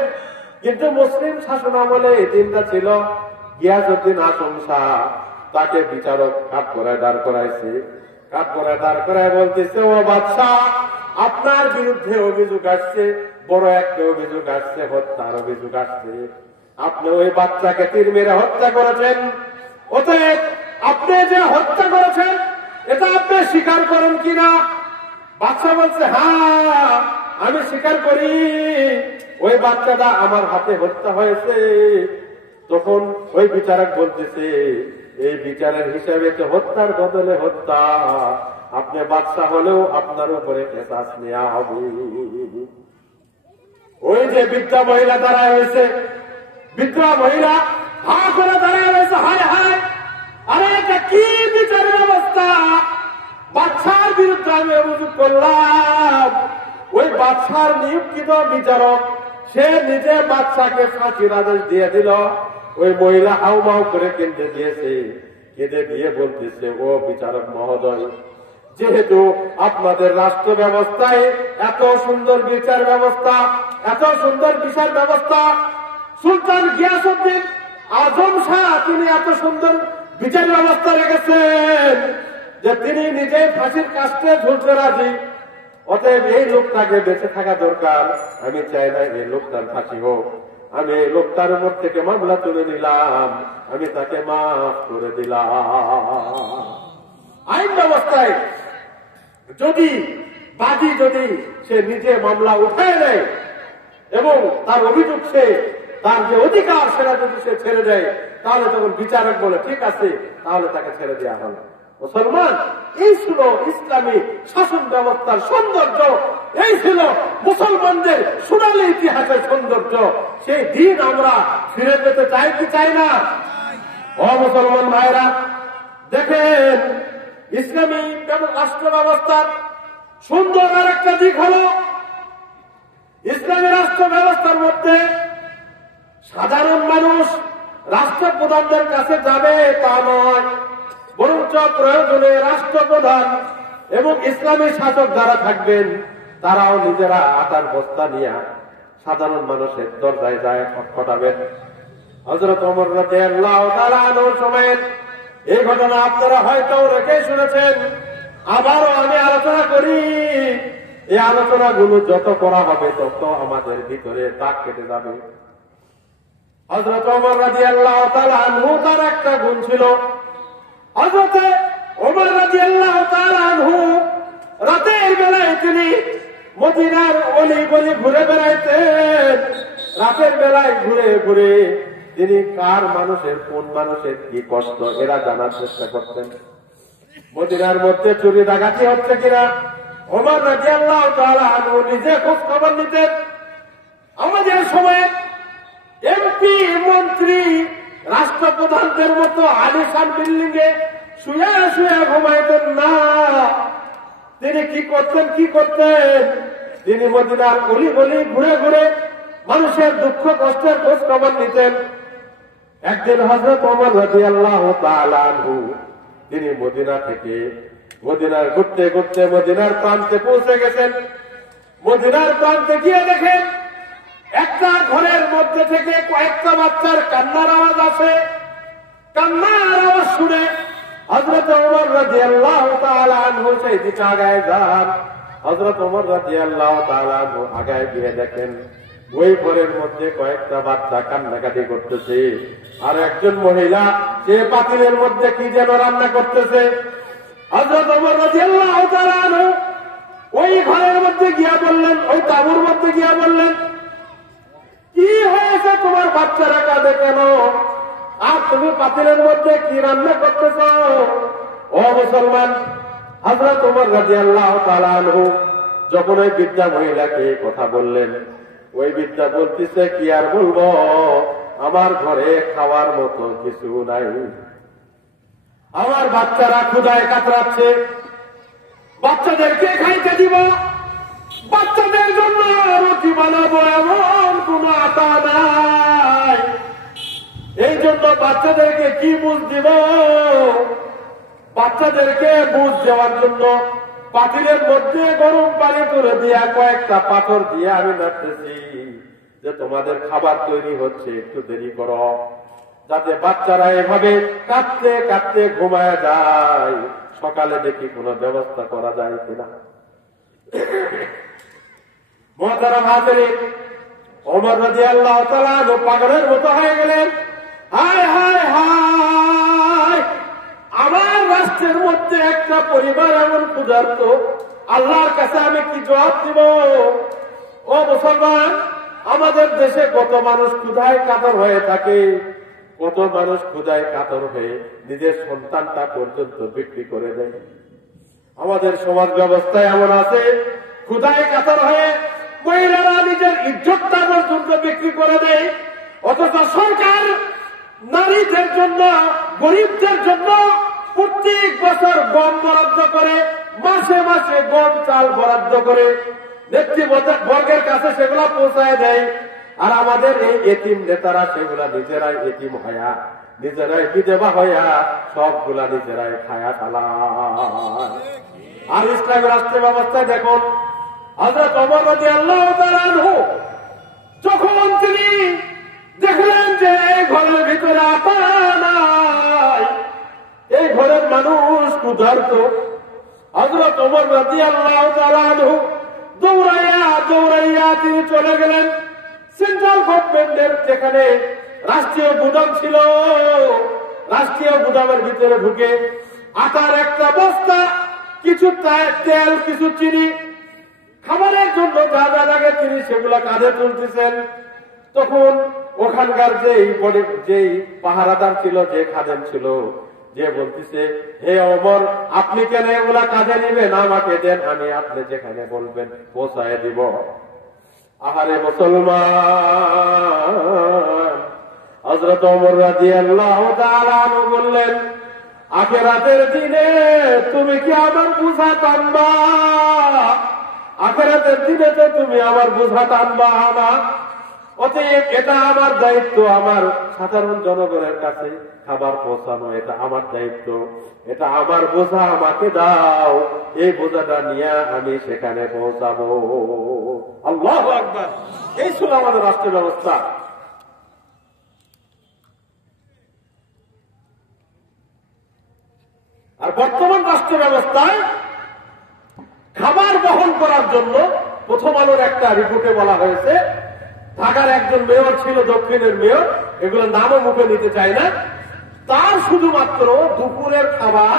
কিন্তু মুসলিম শাসন আমলে এই দিনটা ছিল, গিয়াসউদ্দিন আজম শাহ তাকে বিচারক কাঠ গড়ায় দাঁড় করাইছে। কাঠ গড়ায় দাঁড় করায় বলতেছে, ও বাদশাহ, আপনার বিরুদ্ধে অভিযোগ আসছে, বড় একটা অভিযোগ আসছে, হত্যার অভিযোগ আসছে। আপনি ওই বাচ্চাকে তীর মেরে হত্যা করেছেন। অতএব আপনি যে হত্যা করেছেন এটা আপনি স্বীকার করেন কিনা? বাচ্চা বলছে, হ্যাঁ আমি স্বীকার করি, ওই বাচ্চাটা আমার হাতে হত্যা হয়েছে। তখন ওই বিচারক বলতেছে, এই বিচারের হিসাবে তো হত্যার বদলে হত্যা, আপনি বাদশা হলেও আপনার উপরে কেসাস নেওয়া হবে। ওই যে বৃদ্ধা মহিলা দাঁড়ায় হয়েছে, বৃদ্ধা মহিলা হা করে দাঁড়ায় হয়েছে, হায় হায়, আরে এটা কি বিচারের অবস্থা? বাদশার বিরুদ্ধে আমি অভিযোগ করলাম, ওই বাদশার নিযুক্ত বিচারক সে নিজে বাদশাকে ফাঁসির আদেশ দিয়ে দিল। ওই মহিলা হাউমাউ করে কেঁদে দিয়েছে, কেঁদে দিয়ে বলতেছে, ও বিচারক মহোদয়, যেহেতু আপনাদের রাষ্ট্র ব্যবস্থায় এত সুন্দর বিচার ব্যবস্থা, এত সুন্দর বিচার ব্যবস্থা, সুলতান গিয়াসউদ্দিন আজম শাহ তিনি এত সুন্দর বিচার ব্যবস্থা রেখেছেন যে তিনি নিজে ফাঁসির কাস্টে ঝুলতে রাজি, অতএব এই লোকটাকে বেঁচে থাকা দরকার। আমি চাই না এই লোকটার ফাঁসি হোক, আমি এই লোকটার উপর থেকে মামলা তুলে নিলাম, আমি তাকে মাফ করে দিলাম। আইন ব্যবস্থায় যদি বাদী যদি সে নিজে মামলা উঠায় নেয় এবং তার অভিযোগ সে তার যে অধিকার সেটা যদি সে ছেড়ে দেয়, তাহলে তখন বিচারক বলে ঠিক আছে, তাহলে তাকে ছেড়ে দেওয়া হলো। মুসলমান, এই ছিল ইসলামী শাসন ব্যবস্থার সৌন্দর্য, এই ছিল মুসলমানদের সোনালী ইতিহাসের সৌন্দর্য। সেই দিন আমরা ফিরে পেতে চাই কি চাই না? ও মুসলমান ভাইরা, দেখেন ইসলামী রাষ্ট্র ব্যবস্থার সুন্দর আর একটা দিক হল, ইসলামী রাষ্ট্র ব্যবস্থার মধ্যে সাধারণ মানুষ রাষ্ট্রপ্রধানদের কাছে যাবে তা নয়, বরঞ্চ প্রয়োজনে রাষ্ট্রপ্রধান এবং ইসলামী শাসক যারা থাকবেন তারাও নিজেরা আটার বস্তা নিয়ে সাধারণ মানুষের দরজায় যায় খটখটাবেন। হযরত ওমর রাদিয়াল্লাহু তাআলা আনহুর সময়ের এই ঘটনা আপনারা হয়তো রেখে শুনেছেন, আবারও আমি আলোচনা করি। এই আলোচনাগুলো যত করা হবে তত আমাদের ভিতরে দাগ কেটে যাবে। হযরত ওমর রাদিয়াল্লাহু তাআলা আনহু তার একটা গুণ ছিল, হযরত ওমর রাদিয়াল্লাহু তাআলা আনহু রাতের বেলায় তিনি মদিনার অলি গলি ঘুরে বেড়াইতেন। রাতের বেলায় ঘুরে ঘুরে তিনি কার মানুষের কোন মানুষের কি কষ্ট এরা জানার চেষ্টা করতেন। মদিনার মধ্যে চুরি ডাকাতি হচ্ছে কিনা ওমর রাদিয়াল্লাহু তাআলা আনহু নিজে খোঁজ খবর নিতেন। আমাদের সময় এমপি মন্ত্রী রাষ্ট্রপ্রধানদের মতো আলিশান বিল্ডিং এ শুয়ে শুয়ে ঘুমাইতেন না। তিনি কি করতেন? তিনি মদিনার অলি গলি ঘুরে ঘুরে মানুষের দুঃখ কষ্টের খোঁজ খবর নিতেন। একদিন হযরত ওমর রাদিয়াল্লাহু তাআলা আনহু তিনি মদিনার ঘুরতে ঘুরতে মদিনার প্রান্তে পৌঁছে গেছেন। মদিনার প্রান্তে গিয়ে দেখেন একটা ঘরের মধ্যে থেকে কয়েকটা বাচ্চার কান্নার আওয়াজ আসে। কান্নার আওয়াজ শুনে হযরত ওমর রাদিয়াল্লাহু তাআলা আনহু সেই দিকে আগায় যান। হযরত ওমর রাদিয়াল্লাহু তাআলা আনহু আগায় গিয়ে দেখেন ওই ঘরের মধ্যে কয়েকটা বাচ্চা কান্নাকাটি করতেছে, আর একজন মহিলা সে পাতিলের মধ্যে কি যেন রান্না করতেছে। হযরত ওমর রাদিয়াল্লাহু তাআলা আনহু ওই ঘরের মধ্যে গিয়া বললেন, ওই তাঁবুর মধ্যে গিয়া বললেন, কি হয়েছে তোমার বাচ্চারা কাঁদে কেন? আর তুমি পাতিলের মধ্যে কি রান্না করতেছ? ও মুসলমান, হযরত ওমর রাদিয়াল্লাহু তাআলা আনহু যখন ওই বৃদ্ধা মহিলাকে কথা বললেন, ওই বৃদ্ধা বলতেছে, কি আর বলবো, আমার ঘরে খাওয়ার মতো কিছু নাই, আমার বাচ্চারা ক্ষুধায় কাতরাচ্ছে, বাচ্চাদেরকে খাইতে দিব, বাচ্চাদের জন্য রুটি বানাবো এমন কোন আটা নাই, এই জন্য বাচ্চাদেরকে কি বুঝ দিব? বাচ্চাদেরকে বুঝ দেওয়ার জন্য পাতিলের মধ্যে গরম পানি তুলে দিয়া কয়েকটা পাথর দিয়ে আমি নাড়তেছি যে তোমাদের খাবার তৈরি হচ্ছে, একটু দেরি করো, যাতে বাচ্চারা এভাবে কাঁদতে কাঁদতে ঘুমায় যায়, সকালে দেখি কোন ব্যবস্থা করা যায় কিনা। মুহতারাম হাজিরিন, ওমর রাদিয়াল্লাহু তাআলা পাগলের মতো হয়ে গেলেন। হায় হায় হায়, আমার রাষ্ট্রের মধ্যে একটা পরিবার এমন ক্ষুধার্ত, আল্লাহর কাছে আমি কি জবাব দিব? ও মুসলমান, আমাদের দেশে কত মানুষ ক্ষুধায় কাতর হয়ে থাকে, কত মানুষ ক্ষুধায় কাতর হয়ে নিজের সন্তানটা পর্যন্ত বিক্রি করে দেয়। আমাদের সমাজ ব্যবস্থায় এমন আছে, ক্ষুধায় কাতর হয়ে মহিলারা নিজের ইজ্জতটা পর্যন্ত বিক্রি করে দেয়, অথচ সরকার নারীদের জন্য, গরিবদের জন্য প্রত্যেক বছর গম বরাদ্দ করে মাসে মাসে গম চাল বরাদ্দ করে নেতৃবর্গের কাছে সেগুলা পৌঁছায় দেয়। আর আমাদের এই এতিম নেতারা সেগুলা নিজেরাই এতিম হয়া, নিজেরাই বিধবা হইয়া সবগুলা নিজেরাই খায়া চালায়। আর ইসলামী রাষ্ট্র ব্যবস্থায় দেখুন, হযরত ওমর রাদিয়াল্লাহু তাআলা আনহু যখন তিনি দেখলেন যে এই ঘরের ভিতরে আটা নাই, এই ঘরের মানুষ ক্ষুধার্ত, হযরত ওমর রাদিয়াল্লাহু তাআলা আনহু দৌড়াইয়া তিনি চলে গেলেন সেন্ট্রাল গভর্নমেন্টের যেখানে রাষ্ট্রীয় গুদাম ছিল, রাষ্ট্রীয় গুদামের ভিতরে ঢুকে আটার একটা বস্তা, কিছু তেল, কিছু চিনি, খাবারের জন্য যা যা লাগে তিনি সেগুলো কাঁধে তুলতেছেন। তখন ওখানকার যেই পাহারাদার ছিল, যে খাদেম ছিল, যে বলতেছে, হে ওমর, আপনি কেন এগুলা কাঁধে নিবেন, আমাকে দেন, আমি আপনি যেখানে বলবেন পৌঁছায় দিব। আহারে মুসলমান, হযরত ওমর রাদিয়াল্লাহু তাআলা আনহু বললেন, আখিরাতের দিনে তুমি কি আমার বোঝা টানবা? আখিরাতের দিনে তো তুমি আমার বোঝা টানবা না। অতএব এটা আমার দায়িত্ব, আমার সাধারণ জনগণের কাছে খাবার পৌঁছানো, এটা আমার দায়িত্ব, এটা আমার বোঝা, আমাকে দাও, এই বোঝাটা নিয়ে আমি সেখানে পৌঁছাবো। আল্লাহু আকবার। এই ছিল আমাদের রাষ্ট্র ব্যবস্থা। আর বর্তমান রাষ্ট্র ব্যবস্থায় খাবার বহন করার জন্য প্রথম আলোর একটা রিপোর্টে বলা হয়েছে, ঢাকার একজন মেয়র ছিল, দক্ষিণের মেয়র, এগুলো নামও মুখে নিতে চায় না, তার শুধুমাত্র দুপুরের খাবার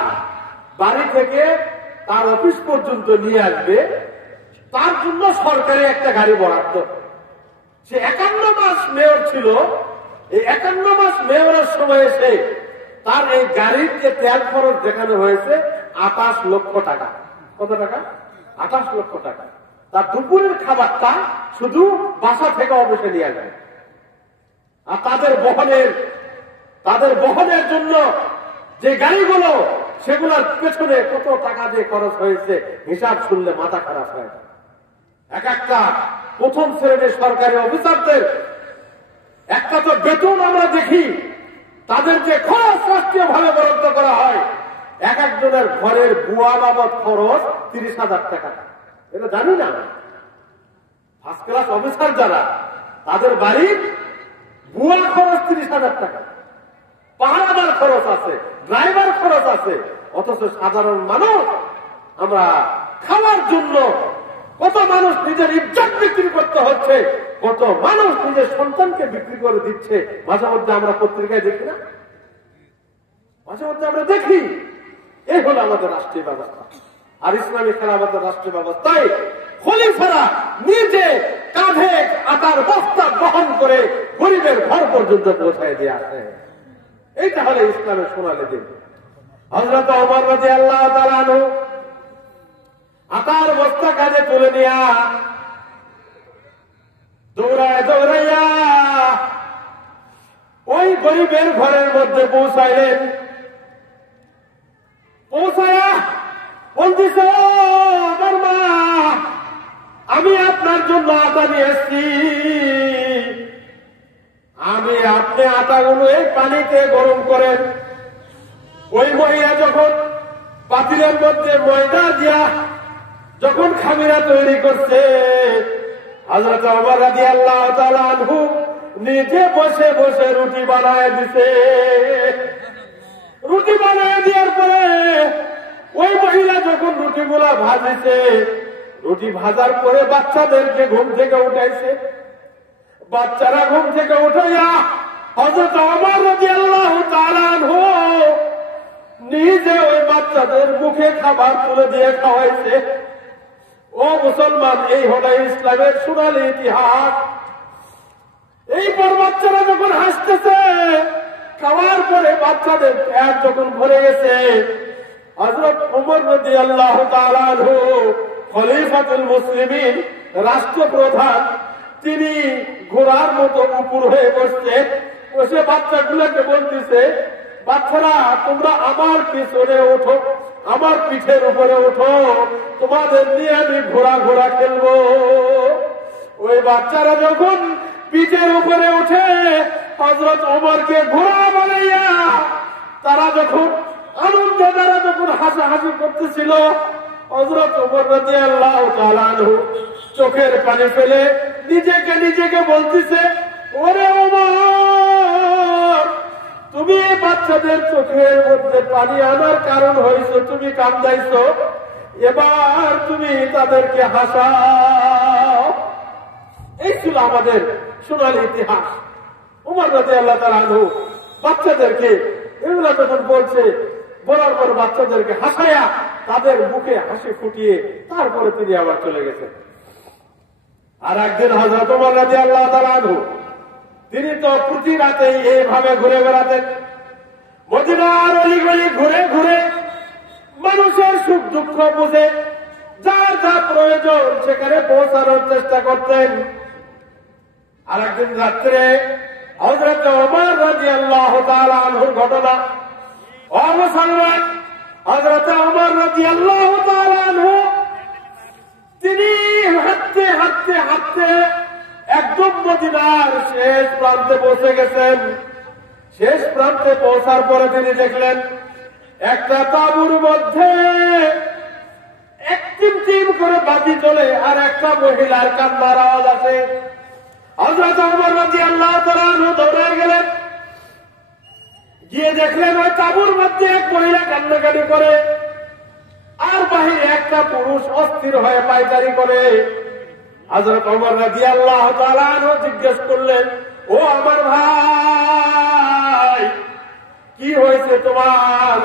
বাড়ি থেকে তার অফিস পর্যন্ত নিয়ে আসবে, তার জন্য সরকারি একটা গাড়ি বরাদ্দ। সে 51 মাস মেয়র ছিল, এই 51 মাস মেয়রের সময় এসে তার এই গাড়ির যে তেল খরচ দেখানো হয়েছে 28 লক্ষ টাকা। কত টাকা? 28 লক্ষ টাকা। তার দুপুরের খাবারটা শুধু বাসা থেকে অফিসে নিয়ে আসবে। আর তাদের বহনের জন্য যে গাড়িগুলো, সেগুলোর পেছনে কত টাকা দিয়ে খরচ হয়েছে, হিসাব শুনলে মাথা খারাপ হয়। এক একটা প্রথম শ্রেণীর সরকারি অফিসারদের একটা তো বেতন আমরা দেখি, তাদের যে খরচ রাষ্ট্রীয় ভাবে বরাদ্দ করা হয়, এক একজনের ঘরের বুয়া বাবদ খরচ 30,000 টাকা। এটা জানি না। ফার্স্ট ক্লাস অফিসার যারা, তাদের বাড়ির বুয়া খরচ 30,000 টাকা, পাহারাদার খরচ আছে, ড্রাইভার খরচ আছে। অথচ সাধারণ মানুষ, আমরা খাওয়ার জন্য কত মানুষ নিজের ইজ্জত বিক্রি করতে হচ্ছে, কত মানুষ নিজের সন্তানকে বিক্রি করে দিচ্ছে। মাঝে মধ্যে আমরা পত্রিকায় দেখি না, মাঝে মধ্যে আমরা দেখি। এই হলো আমাদের রাষ্ট্রীয় ব্যবস্থা। আর ইসলামী খেলাফতের রাষ্ট্রীয় ব্যবস্থায় খলিফারা নিজে কাঁধে আটার বস্তা বহন করে গরিবের ঘর পর্যন্ত পৌঁছায় দিয়ে আসে। এইটা হলে ইসলামের সোনালী দিন। হযরত ওমর রাদিয়াল্লাহু তাআলা আনহু আটার বস্তা কাঁধে তুলে নিয়া দৌড়াইয়া ওই গরিবের ঘরের মধ্যে পৌঁছাইলেন। পৌঁছায়া বলতেছে, আমার মা, আমি আপনার জন্য আটা নিয়ে এসছি, আপনি আটাগুলো এই পানিতে গরম করেন। ওই মহিলা যখন পাতিলের মধ্যে ময়দা দিয়া যখন খামিরা তৈরি করছে, হযরত ওমর রাদিয়াল্লাহু তাআলা আনহু নিজে বসে বসে রুটি বানায় দিছে। রুটি বানায় দেওয়ার পরে ওই মহিলা যখন রুটিগুলা ভাজিছে, রুটি ভাজার পরে বাচ্চাদেরকে ঘুম থেকে উঠাইছে। বাচ্চারা ঘুম থেকে উঠাইয়া হযরত ওমর রাদিয়াল্লাহু তাআলা আনহু নিজে ওই বাচ্চাদের মুখে খাবার তুলে দিয়ে খাওয়াইছে। ও মুসলমান, এই হলো ইসলামের সোনালী ইতিহাস। এইপর বাচ্চারা যখন হাসতেছে, খাওয়ার পরে বাচ্চাদের পেট যখন ভরে গেছে, হযরত ওমর রাদিয়াল্লাহু তাআলা আনহু খলিফাতুল মুসলিমিন, রাষ্ট্রপ্রধান, তিনি ঘোড়ার মতো উপর হয়ে বসছে। বসে বাচ্চাগুলোকে বলতেছে, বাচ্চারা তোমরা আমার পিছনে ওঠো, আমার পিঠের উপরে ওঠো, তোমাদের নিয়ে আমি ঘোড়া ঘোড়া খেলবো। ওই বাচ্চারা যখন পিঠের উপরে উঠে হযরত ওমরকে ঘোড়া বানাইয়া তারা যখন আনন্দে তারা যখন হাসাহাসি করতেছিল, হযরত ওমর রাদিয়াল্লাহু তাআলা আনহু চোখের পানি ফেলে নিজেকে বলতেছে, ওরে ওমর, তুমি বাচ্চাদের চোখের মধ্যে পানি আনার কারণ হয়েছো, তুমি কান্দাইছো, এবার তুমি তাদেরকে হাসাও। এই ছিল আমাদের সোনার ইতিহাস। ওমর রাদিয়াল্লাহু তাআলা আনহু বাচ্চাদেরকে এগুলা যখন বলছে, বলার পর বাচ্চাদেরকে হাসায়া তাদের মুখে হাসি ফুটিয়ে তারপরে তিনি আবার চলে গেছেন। আর একদিন হযরত ওমর রাদিয়াল্লাহু তাআলা আনহু তিনি তো প্রতি রাতেই এইভাবে ঘুরে বেড়াতেন, মদিনার অলিগলি ঘুরে ঘুরে মানুষের সুখ দুঃখ বুঝে যার যা প্রয়োজন সেখানে পৌঁছানোর চেষ্টা করতেন। আর একদিন রাত্রে হযরত ওমর রাদিয়াল্লাহু তাআলা আনহুর ঘটনা, ও মুসলমান, হযরত ওমর রাদিয়াল্লাহু তাআলা আনহু তিনি হাঁটতে হাঁটতে হাঁটতে একদম মদিনার শেষ প্রান্তে পৌঁছে গেছেন। শেষ প্রান্তে পৌঁছার পরে তিনি দেখলেন একটা তাঁবুর মধ্যে এক টিম করে বাতি চলে আর একটা মহিলার কান্নার আওয়াজ আসে। হযরত ওমর রাদিয়াল্লাহু তাআলা আনহু দৌড়ে গেলেন, গিয়ে দেখলেন ওই তাঁবুর মধ্যে এক মহিলা কান্নাকাটি করে আর বাহিরে একটা পুরুষ অস্থির হয়ে পায়চারি করে। হযরত ওমর রাদিয়াল্লাহু তাআলা আনহু জিজ্ঞেস করলেন, ও আমার ভাই, কি হয়েছে তোমার?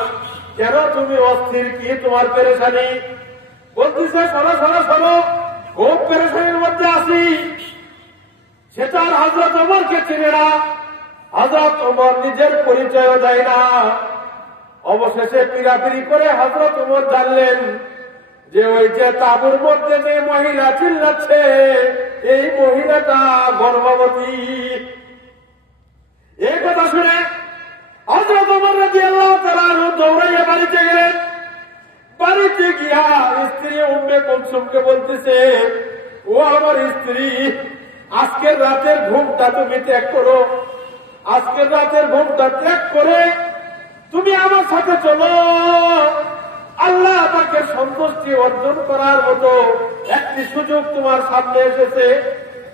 কেন তুমি অস্থির? কি তোমার পেরেশানি? বলতেছে, শোনো শোনো শোনো, খুব পেরেশানির মধ্যে আছি। সেটা আর হযরত ওমরকে চিনে না, হযরত ওমর নিজের পরিচয়ও দেয় না। অবশেষে পিরাপিরি করে হযরত ওমর জানলেন যে ওই যে তাঁবুর মধ্যে যে মহিলা চিল্লাচ্ছে এই মহিলাটা গর্ভবতী। এই কথা শুনে হযরত ওমর রাদিয়াল্লাহু তাআলা দৌড়াইয়া বাড়িতে গেলেন। বাড়িতে গিয়া স্ত্রী উম্মে কুলসুমকে বলতেছে, ও আমার স্ত্রী, আজকের রাতের ঘুমটা তুমি ত্যাগ করো, আজকের রাতের ঘুমটা ত্যাগ করে তুমি আমার সাথে চলো। আল্লাহ তাকে সন্তুষ্টি অর্জন করার মতো একটি সুযোগ তোমার সামনে এসেছে।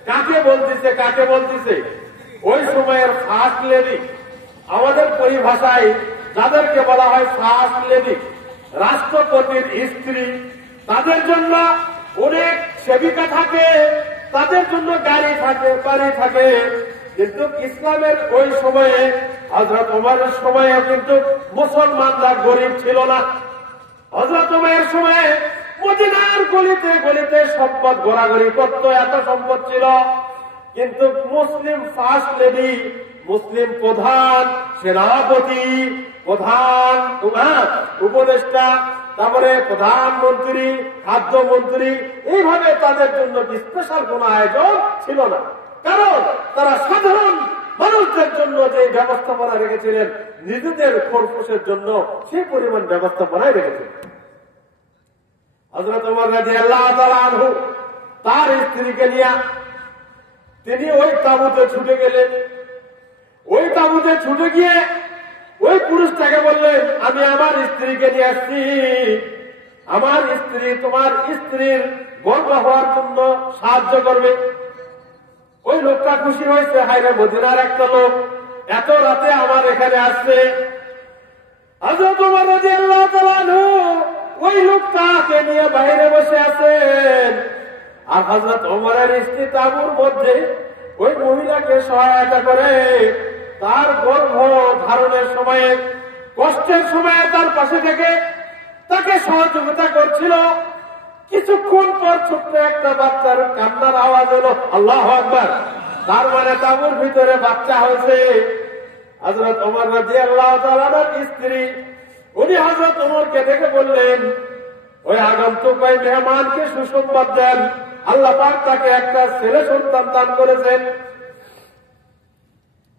কাকে বলতেছে? কাকে বলতেছে? ওই সময়ের ফার্স্ট লেডি, আমাদের পরিভাষায় যাদেরকে বলা হয় ফার্স্ট লেডি, রাষ্ট্রপতির স্ত্রী, তাদের জন্য অনেক সেবিকা থাকে, তাদের জন্য গাড়ি থাকে, বাড়ি থাকে। কিন্তু ইসলামের ওই সময়ে হযরত ওমরের সময়ে কিন্তু মুসলমানরা গরিব ছিল না। হযরত ওমরের সময়ে মদিনার গলিতে গলিতে সম্পদ ঘোরাঘুরি করতো, এত সম্পদ ছিল। কিন্তু মুসলিম ফার্স্ট লেডি, মুসলিম প্রধান, সেনাপতি, প্রধান উপদেষ্টা, তারপরে প্রধানমন্ত্রী, খাদ্যমন্ত্রী, এইভাবে তাদের জন্য স্পেশাল কোন আয়োজন ছিল না। কারণ তারা সাধারণ মানুষদের জন্য যে ব্যবস্থাপনা রেখেছিলেন, নিজেদের খরপোশের জন্য সেই পরিমাণ ব্যবস্থাপনায় রেখেছিলেন। হযরত ওমর রাদিয়াল্লাহু তাআলা আনহু তার স্ত্রীকে নিয়ে তিনি ওই তাঁবুতে ছুটে গেলেন। ওই তাঁবুতে ছুটে গিয়ে ওই পুরুষটাকে বললেন, আমি আমার স্ত্রীকে নিয়ে আসছি, আমার স্ত্রী তোমার স্ত্রীর গর্ভ হওয়ার জন্য সাহায্য করবে। ওই লোকটা খুশি হয়েছে, হায়রে মদিনার একটা লোক এত রাতে আমার এখানে আসছে। হযরত ওমর রাদিয়াল্লাহু তাআলা আনহু ওই লোকটাকে নিয়ে বাইরে বসে আছেন, আর হযরত ওমরের স্ত্রী তাঁবুর মধ্যে ওই মহিলাকে সহায়তা করে তার গর্ভ ধারণের সময়ে, কষ্টের সময়ে তার পাশে থেকে তাকে সহযোগিতা করছিল। কিছুক্ষণ পর ছোট্ট একটা বাচ্চার কান্নার আওয়াজ হলো, আল্লাহু আকবার। তার মানে তাঁবুর ভিতরে বাচ্চা হয়েছে। হযরত ওমর রাদিয়াল্লাহু তাআলার স্ত্রী উনি হযরত ওমরকে দেখে বললেন, ওই আগন্তুক ওই মেহমানকে সুসংবাদ দেন, আল্লাহ পাক তাকে একটা ছেলে সন্তান দান করেছেন।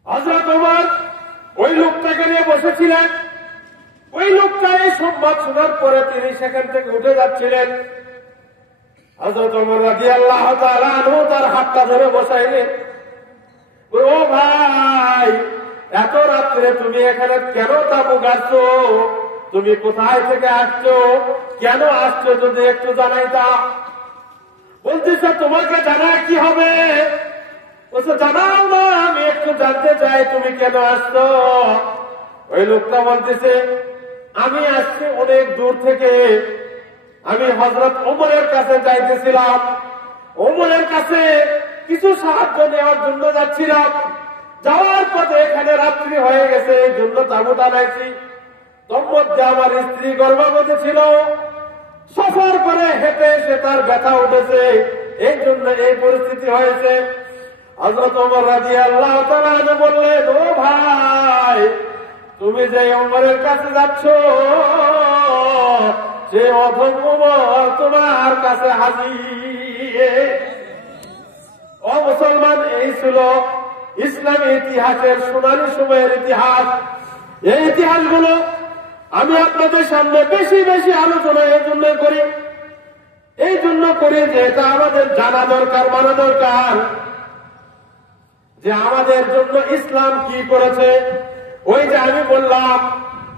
হযরত ওমর ওই লোকটাকে নিয়ে বসেছিলেন। ওই ওই লোকটা এই সংবাদ শোনার পরে তিনি সেখান থেকে উঠে যাচ্ছিলেন। হযরত ওমর রাদিয়াল্লাহু তাআলা আনহু তার হাতটা ধরে বসাইলেন। ও ভাই, এত রাত্রে তুমি এখানে কেন তাবু গাড়ছো? তুমি কোথায় থেকে আসছো, কেন আসছো যদি একটু জানাইতা। বলতেছে তোমাকে জানায় কি হবে? বলছে জানাও না, আমি একটু জানতে চাই তুমি কেন আসছো। ওই লোকটা বলতেছে আমি আসছি অনেক দূর থেকে, আমি হযরত ওমরের কাছে যাইতেছিলাম, ওমরের কাছে কিছু সাহায্য নেওয়ার জন্য যাচ্ছিলাম, যাওয়ার পথে এখানে রাত্রি হয়ে গেছে, এই জন্য তাবু টানাইছি। তোর মধ্যে আমার স্ত্রী গর্ভবতী ছিল, সফর করে হেঁটে এসে তার ব্যথা উঠেছে, এই জন্য এই পরিস্থিতি হয়েছে। হযরত ওমর রাদিয়াল্লাহু তাআলা আনহু বললেন, ও ভাই, তুমি যে ওমরের কাছে যাচ্ছ, যে অধম ওমর তোমার কাছে হাজির। ও মুসলমান, এই ছিল ইসলামী ইতিহাসের সোনালী সময়ের ইতিহাস। এই ইতিহাসগুলো আমি আপনাদের সামনে বেশি বেশি আলোচনা এই জন্য করি যে এটা আমাদের জানা দরকার, মানা দরকার যে আমাদের জন্য ইসলাম কি করেছে। ওই যে আমি বললাম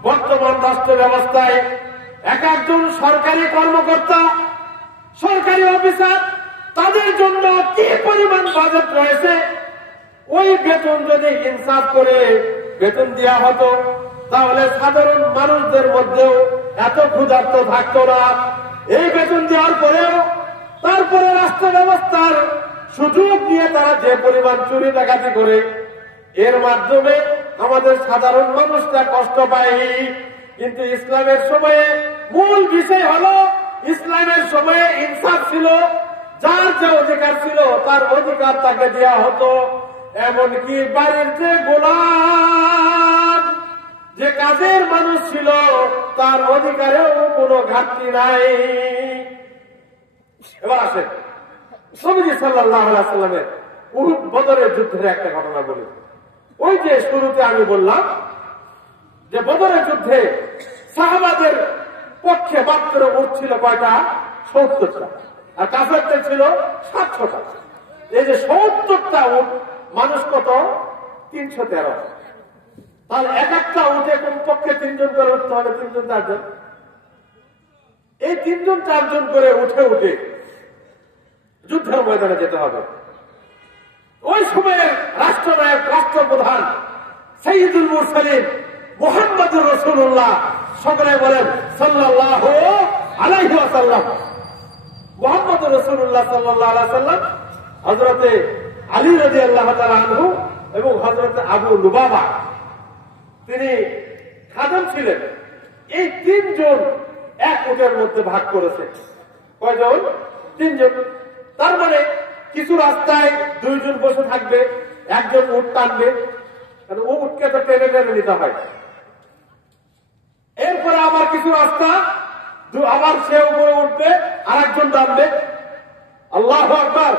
বর্তমান রাষ্ট্র ব্যবস্থায় এক একজন সরকারি কর্মকর্তা, সরকারি অফিসার, তাদের জন্য কি পরিমাণ বাজেট রয়েছে। ওই বেতন যদি ইনসাফ করে বেতন দেওয়া হতো, তাহলে সাধারণ মানুষদের মধ্যেও এত ক্ষুধার্ত থাকতো না। এই বেতন দেওয়ার পরেও তারপরে রাষ্ট্র ব্যবস্থার সুযোগ নিয়ে তারা যে পরিমাণ চুরি ডাকাতি করে, এর মাধ্যমে আমাদের সাধারণ মানুষরা কষ্ট পায়। কিন্তু ইসলামের সময়ে মূল বিষয় হলো, ইসলামের সময়ে ইনসাফ ছিল, যার যে অধিকার ছিল তার অধিকার তাকে দেওয়া হতো। এমনকি বাড়ির যে গোলাম, যে কাজের মানুষ ছিল, তার অধিকারেও কোনো ঘাটতি নাই। এবার আসেন নবীজি সাল্লাল্লাহু আলাইহি ওয়াসাল্লামের উহুদ বদরের যুদ্ধের একটা ঘটনা বলি। ওই যে শুরুতে আমি বললাম যে বদরের যুদ্ধে সাহাবাদের পক্ষে মাত্র উট ছিল কয়টা? ৭০টা, আর কাফেরদের ছিল ৭০০টা। এই যে ৭০টা উট, মানুষ কত? ৩১৩। তাহলে এক একটা উঠে কোন পক্ষে ৩ জন করে উঠতে হবে, ৩ জন ৪ জন। এই ৩ জন ৪ জন করে উঠে উঠে যুদ্ধের ময়দানে যেতে হবে। ওই সময়ের রাষ্ট্রনায়ক, রাষ্ট্রপ্রধান সাইয়্যিদুল মুরসালিন মুহাম্মদুর রাসূলুল্লাহ, সকলে বলেন সাল্লাল্লাহু আলাইহি ওয়াসাল্লাম। মুহাম্মদুর রাসূলুল্লাহ সাল্লাল্লাহু আলাইহি ওয়াসাল্লাম, হযরতে আলী রাদিয়াল্লাহু তাআলা আনহু এবং হযরতে আবু লুবাবা, তিনি খাদেম ছিলেন। এই ৩ জন এক উটের মধ্যে ভাগ করেছে। কয়জন? ৩ জন। তার মানে কিছু রাস্তায় 2 জন বসে থাকবে, একজন উট টানবে, কারণ উটকে তো টেনে টেনে নিতে হয়। এরপরে আবার কিছু রাস্তা আবার সে উপরে উঠবে, আর একজন টানবে। আল্লাহু আকবার।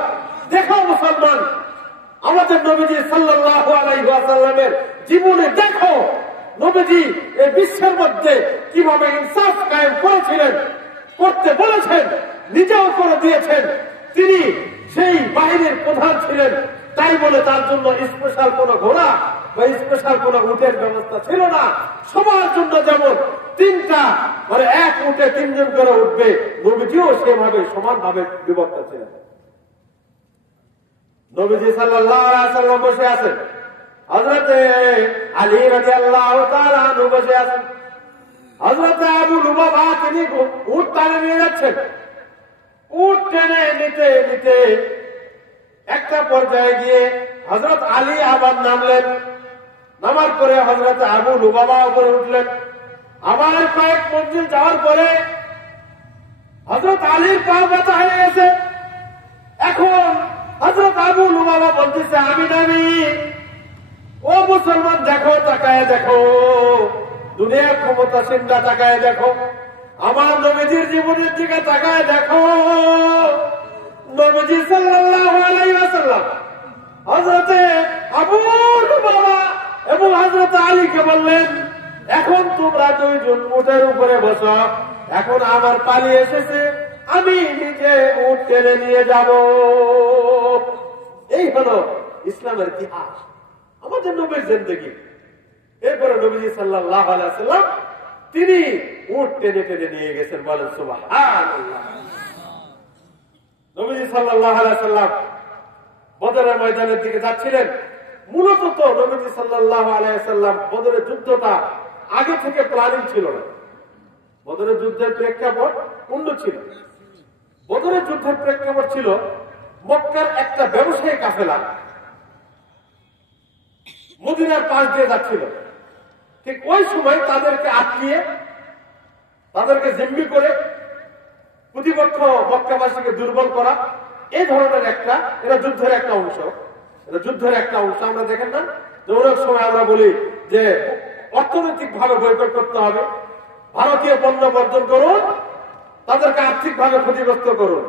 দেখো মুসলমান, আমাদের নবীজি সাল্লাল্লাহু আলাইহি ওয়াসাল্লামের জীবনে দেখো নবীজি এই বিশ্বের মধ্যে কিভাবে ইনসাফ কায়েম করেছিলেন, করতে বলেছেন, নিজেও করে দিয়েছেন। তিনি সেই বাহিনীর প্রধান ছিলেন, তাই বলে তার জন্য স্পেশাল কোন ঘোড়া বা স্পেশাল কোন উটের ব্যবস্থা ছিল না। সবার জন্য যেমন 3টা, মানে এক উটে 3 জন করে উঠবে, নবীজিও সেভাবে সমানভাবে বিভক্ত ছিলেন। নবীজি সাল্লাল্লাহু আলাইহি ওয়াসাল্লাম বসে আছেন, হযরতে আলী রাদিয়াল্লাহু তাআলা আনহু বসে আছেন, হযরতে আবু লুবাবা তিনি উট টানে নিয়ে যাচ্ছেন। উট টেনে নিতে নিতে একটা পর্যায়ে গিয়ে হযরত আলী আবার নামলেন। নামার পরে হযরত আবু লুবাবা উপরে উঠলেন। আবার কয়েক মঞ্জিল যাওয়ার পরে হযরত আলীর পা ব্যথা হয়ে গেছে। এখন হযরত আবু লুবাবা বলতেছে, আমি নামি। ও মুসলমান, দেখো, তাকায় দেখো, দুনিয়ার ক্ষমতাসীনরা তাকায় দেখো, আমার নবীজির জীবনের দিকে তাকায় দেখো। নবীজি সাল্লাল্লাহু আলাইহি ওয়াসাল্লাম হযরতে আবু লুবাবা এবং হযরত আলীকে বললেন, এখন তোমরা দুইজন উটের উপরে বসো, এখন আমার পালি এসেছে, আমি নিজে উট টেনে নিয়ে যাব। এই হলো ইসলামের ইতিহাস, আমাদের নবীর জিন্দেগি। এরপরে নবীজি সাল্লাল্লাহু আলাইহি ওয়াসাল্লাম তিনি উট টেনে টেনে নিয়ে গেছেন, বলেন সুবহানাল্লাহ। নবীজি সাল্লাল্লাহু আলাইহি ওয়াসাল্লাম বদরের ময়দানের দিকে যাচ্ছিলেন। মূলত তো নবীজি সাল্লাল্লাহু আলাইহি ওয়াসাল্লাম বদরের যুদ্ধটা আগে থেকে প্ল্যানিং ছিল না। বদরের যুদ্ধের প্রেক্ষাপট অন্য ছিল। বদরের যুদ্ধের প্রেক্ষাপট ছিল মক্কার একটা ব্যবসায়ী কাফেলা মদিনার পাশ দিয়ে যাচ্ছিল। ঠিক ওই সময় তাদেরকে আটকিয়ে, তাদেরকে জিম্মি করে প্রতিপক্ষ মক্কাবাসীকে দুর্বল করা, এই ধরনের একটা, এটা যুদ্ধের একটা অংশ। এটা যুদ্ধের একটা অংশ। আমরা দেখেন না যে অনেক সময় আমরা বলি যে অর্থনৈতিক ভাবে বয়কট করতে হবে, ভারতীয় পণ্য বর্জন করুন, তাদেরকে আর্থিক ভাবে ক্ষতিগ্রস্ত করুন,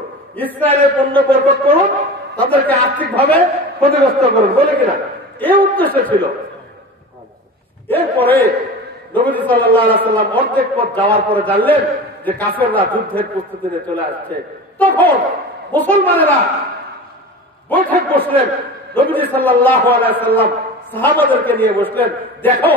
ইসরায়েলের পণ্য বয়কট করুন, তাদেরকে আর্থিক ভাবে ক্ষতিগ্রস্ত করুন, বলে কিনা এই উদ্দেশ্য ছিল। এরপরে নবীজি সাল্লাল্লাহু আলাইহি ওয়াসাল্লাম অর্ধেক পথ যাওয়ার পরে জানলেন যে কাফেররা যুদ্ধের প্রস্তুতি নিয়ে চলে আসছে। তখন মুসলমানেরা বৈঠক বসলেন। নবীজি সাল্লাল্লাহু আলাইহি ওয়াসাল্লাম সাহাবাদেরকে নিয়ে বসলেন, দেখো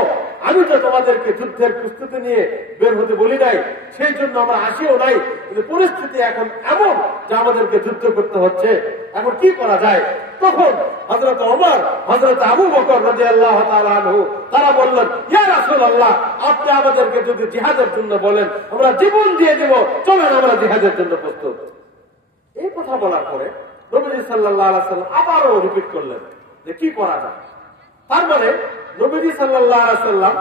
আমি তো তোমাদেরকে যুদ্ধের প্রস্তুতি নিয়ে বের হতে বলি নাই, সেই জন্য আমরা আসিও নাই, কিন্তু পরিস্থিতি এখন এমন যে আমাদেরকে যুদ্ধ করতে হচ্ছে, এখন কি করা যায়? তখন হযরত ওমর, হযরত আবু বকর রাদিয়াল্লাহু তাআলা আনহু তারা বললেন, ইয়া রাসূলুল্লাহ, আপনি আমাদেরকে যদি জিহাদের জন্য বলেন আমরা জীবন দিয়ে দেব, চলেন আমরা জিহাদের জন্য প্রস্তুত। এই কথা বলার পরে নবীজি সাল্লাল্লাহু আলাইহি ওয়াসাল্লাম আবারও রিপিট করলেন যে কি করা যায়। তার মানে নবীজি সাল্লাল্লাহু আলাইহি ওয়াসাল্লাম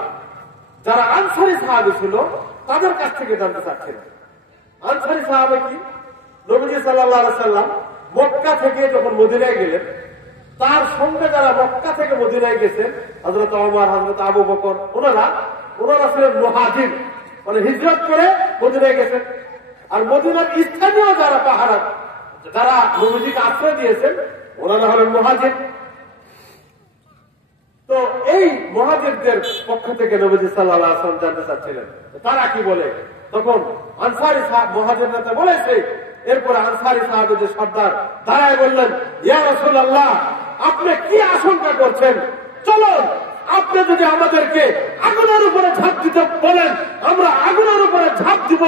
যারা আনসারী সাহাবী ছিল তাদের কাছ থেকে জানতে চাচ্ছিলেন। আনসারী সাহাবী কি? নবীজি সাল্লাল্লাহু আলাইহি ওয়াসাল্লাম মক্কা থেকে যখন মদিনায় গেলেন, তার সঙ্গে যারা মক্কা থেকে মদিনায় গেছেন, হযরত ওমর, হযরত আবু বকর, ওনারা ছিলেন মুহাজির, মানে হিজরত করে মদিনায় গেছেন। আর মদিনার স্থানীয় যারা পাহাড়, যারা নবীজিকে আশ্রয় দিয়েছেন, ওনারা হলেন মুহাজির। তো এই মুহাজিরদের পক্ষ থেকে নবীজি সাল্লাল্লাহু আলাইহি ওয়াসাল্লাম জানতে চাচ্ছিলেন তারা কি বলে। তখন আনসারী মুহাজির নেতা বলেছে, এরপরে আনসারী সাহাবীদের সর্দার দাঁড়ায় বললেন, ইয়া রাসূলুল্লাহ, আপনি কি আশঙ্কা করছেন? চলুন, আপনি যদি আমাদেরকে আগুনের উপরে ঝাঁপ দিতে বলেন আমরা আগুনের উপরে ঝাঁপ দিব,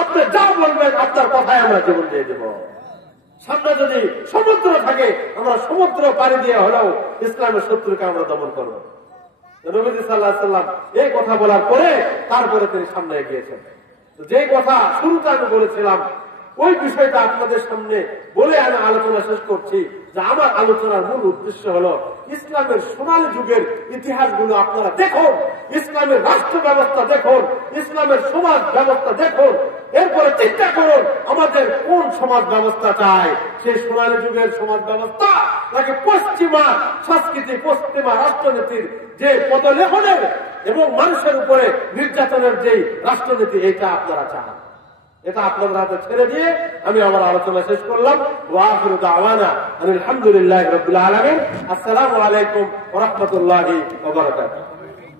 আপনি যা বলবেন আপনার কথায় আমরা জীবন দিয়ে দেব। সামনে যদি সমুদ্র থাকে আমরা সমুদ্র পাড়ি দিয়ে হলেও ইসলামের শত্রুকে আমরা দমন করবো। নবীজি সাল্লাল্লাহু আলাইহি ওয়াসাল্লাম এই কথা বলার পরে তারপরে তিনি সামনে এগিয়েছেন। যে কথা শুরুতে আমি বলেছিলাম ওই বিষয়টা আপনাদের সামনে বলে আমি আলোচনা শেষ করছি, যে আমার আলোচনার মূল উদ্দেশ্য হলো ইসলামের সোনালী যুগের ইতিহাসগুলো আপনারা দেখুন, ইসলামের রাষ্ট্র ব্যবস্থা দেখুন, ইসলামের সমাজ ব্যবস্থা দেখুন, এরপরে চিন্তা করুন আমাদের কোন সমাজ ব্যবস্থা চাই, সেই সোনালী যুগের সমাজ ব্যবস্থা নাকি পশ্চিমা সংস্কৃতি, পশ্চিমা রাষ্ট্রনীতির যে পদলেখনের এবং মানুষের উপরে নির্যাতনের যে রাষ্ট্রনীতি, এটা আপনারা চান। এটা আপনাদের হাতে ছেড়ে দিয়ে আমি আমার আলোচনা শেষ করলাম। ওয়া আখিরু দাওয়ানা আলহামদুলিল্লাহি রাব্বিল আলামিন। আসসালামু আলাইকুম ওয়া রাহমাতুল্লাহি ওয়া বারাকাতুহু।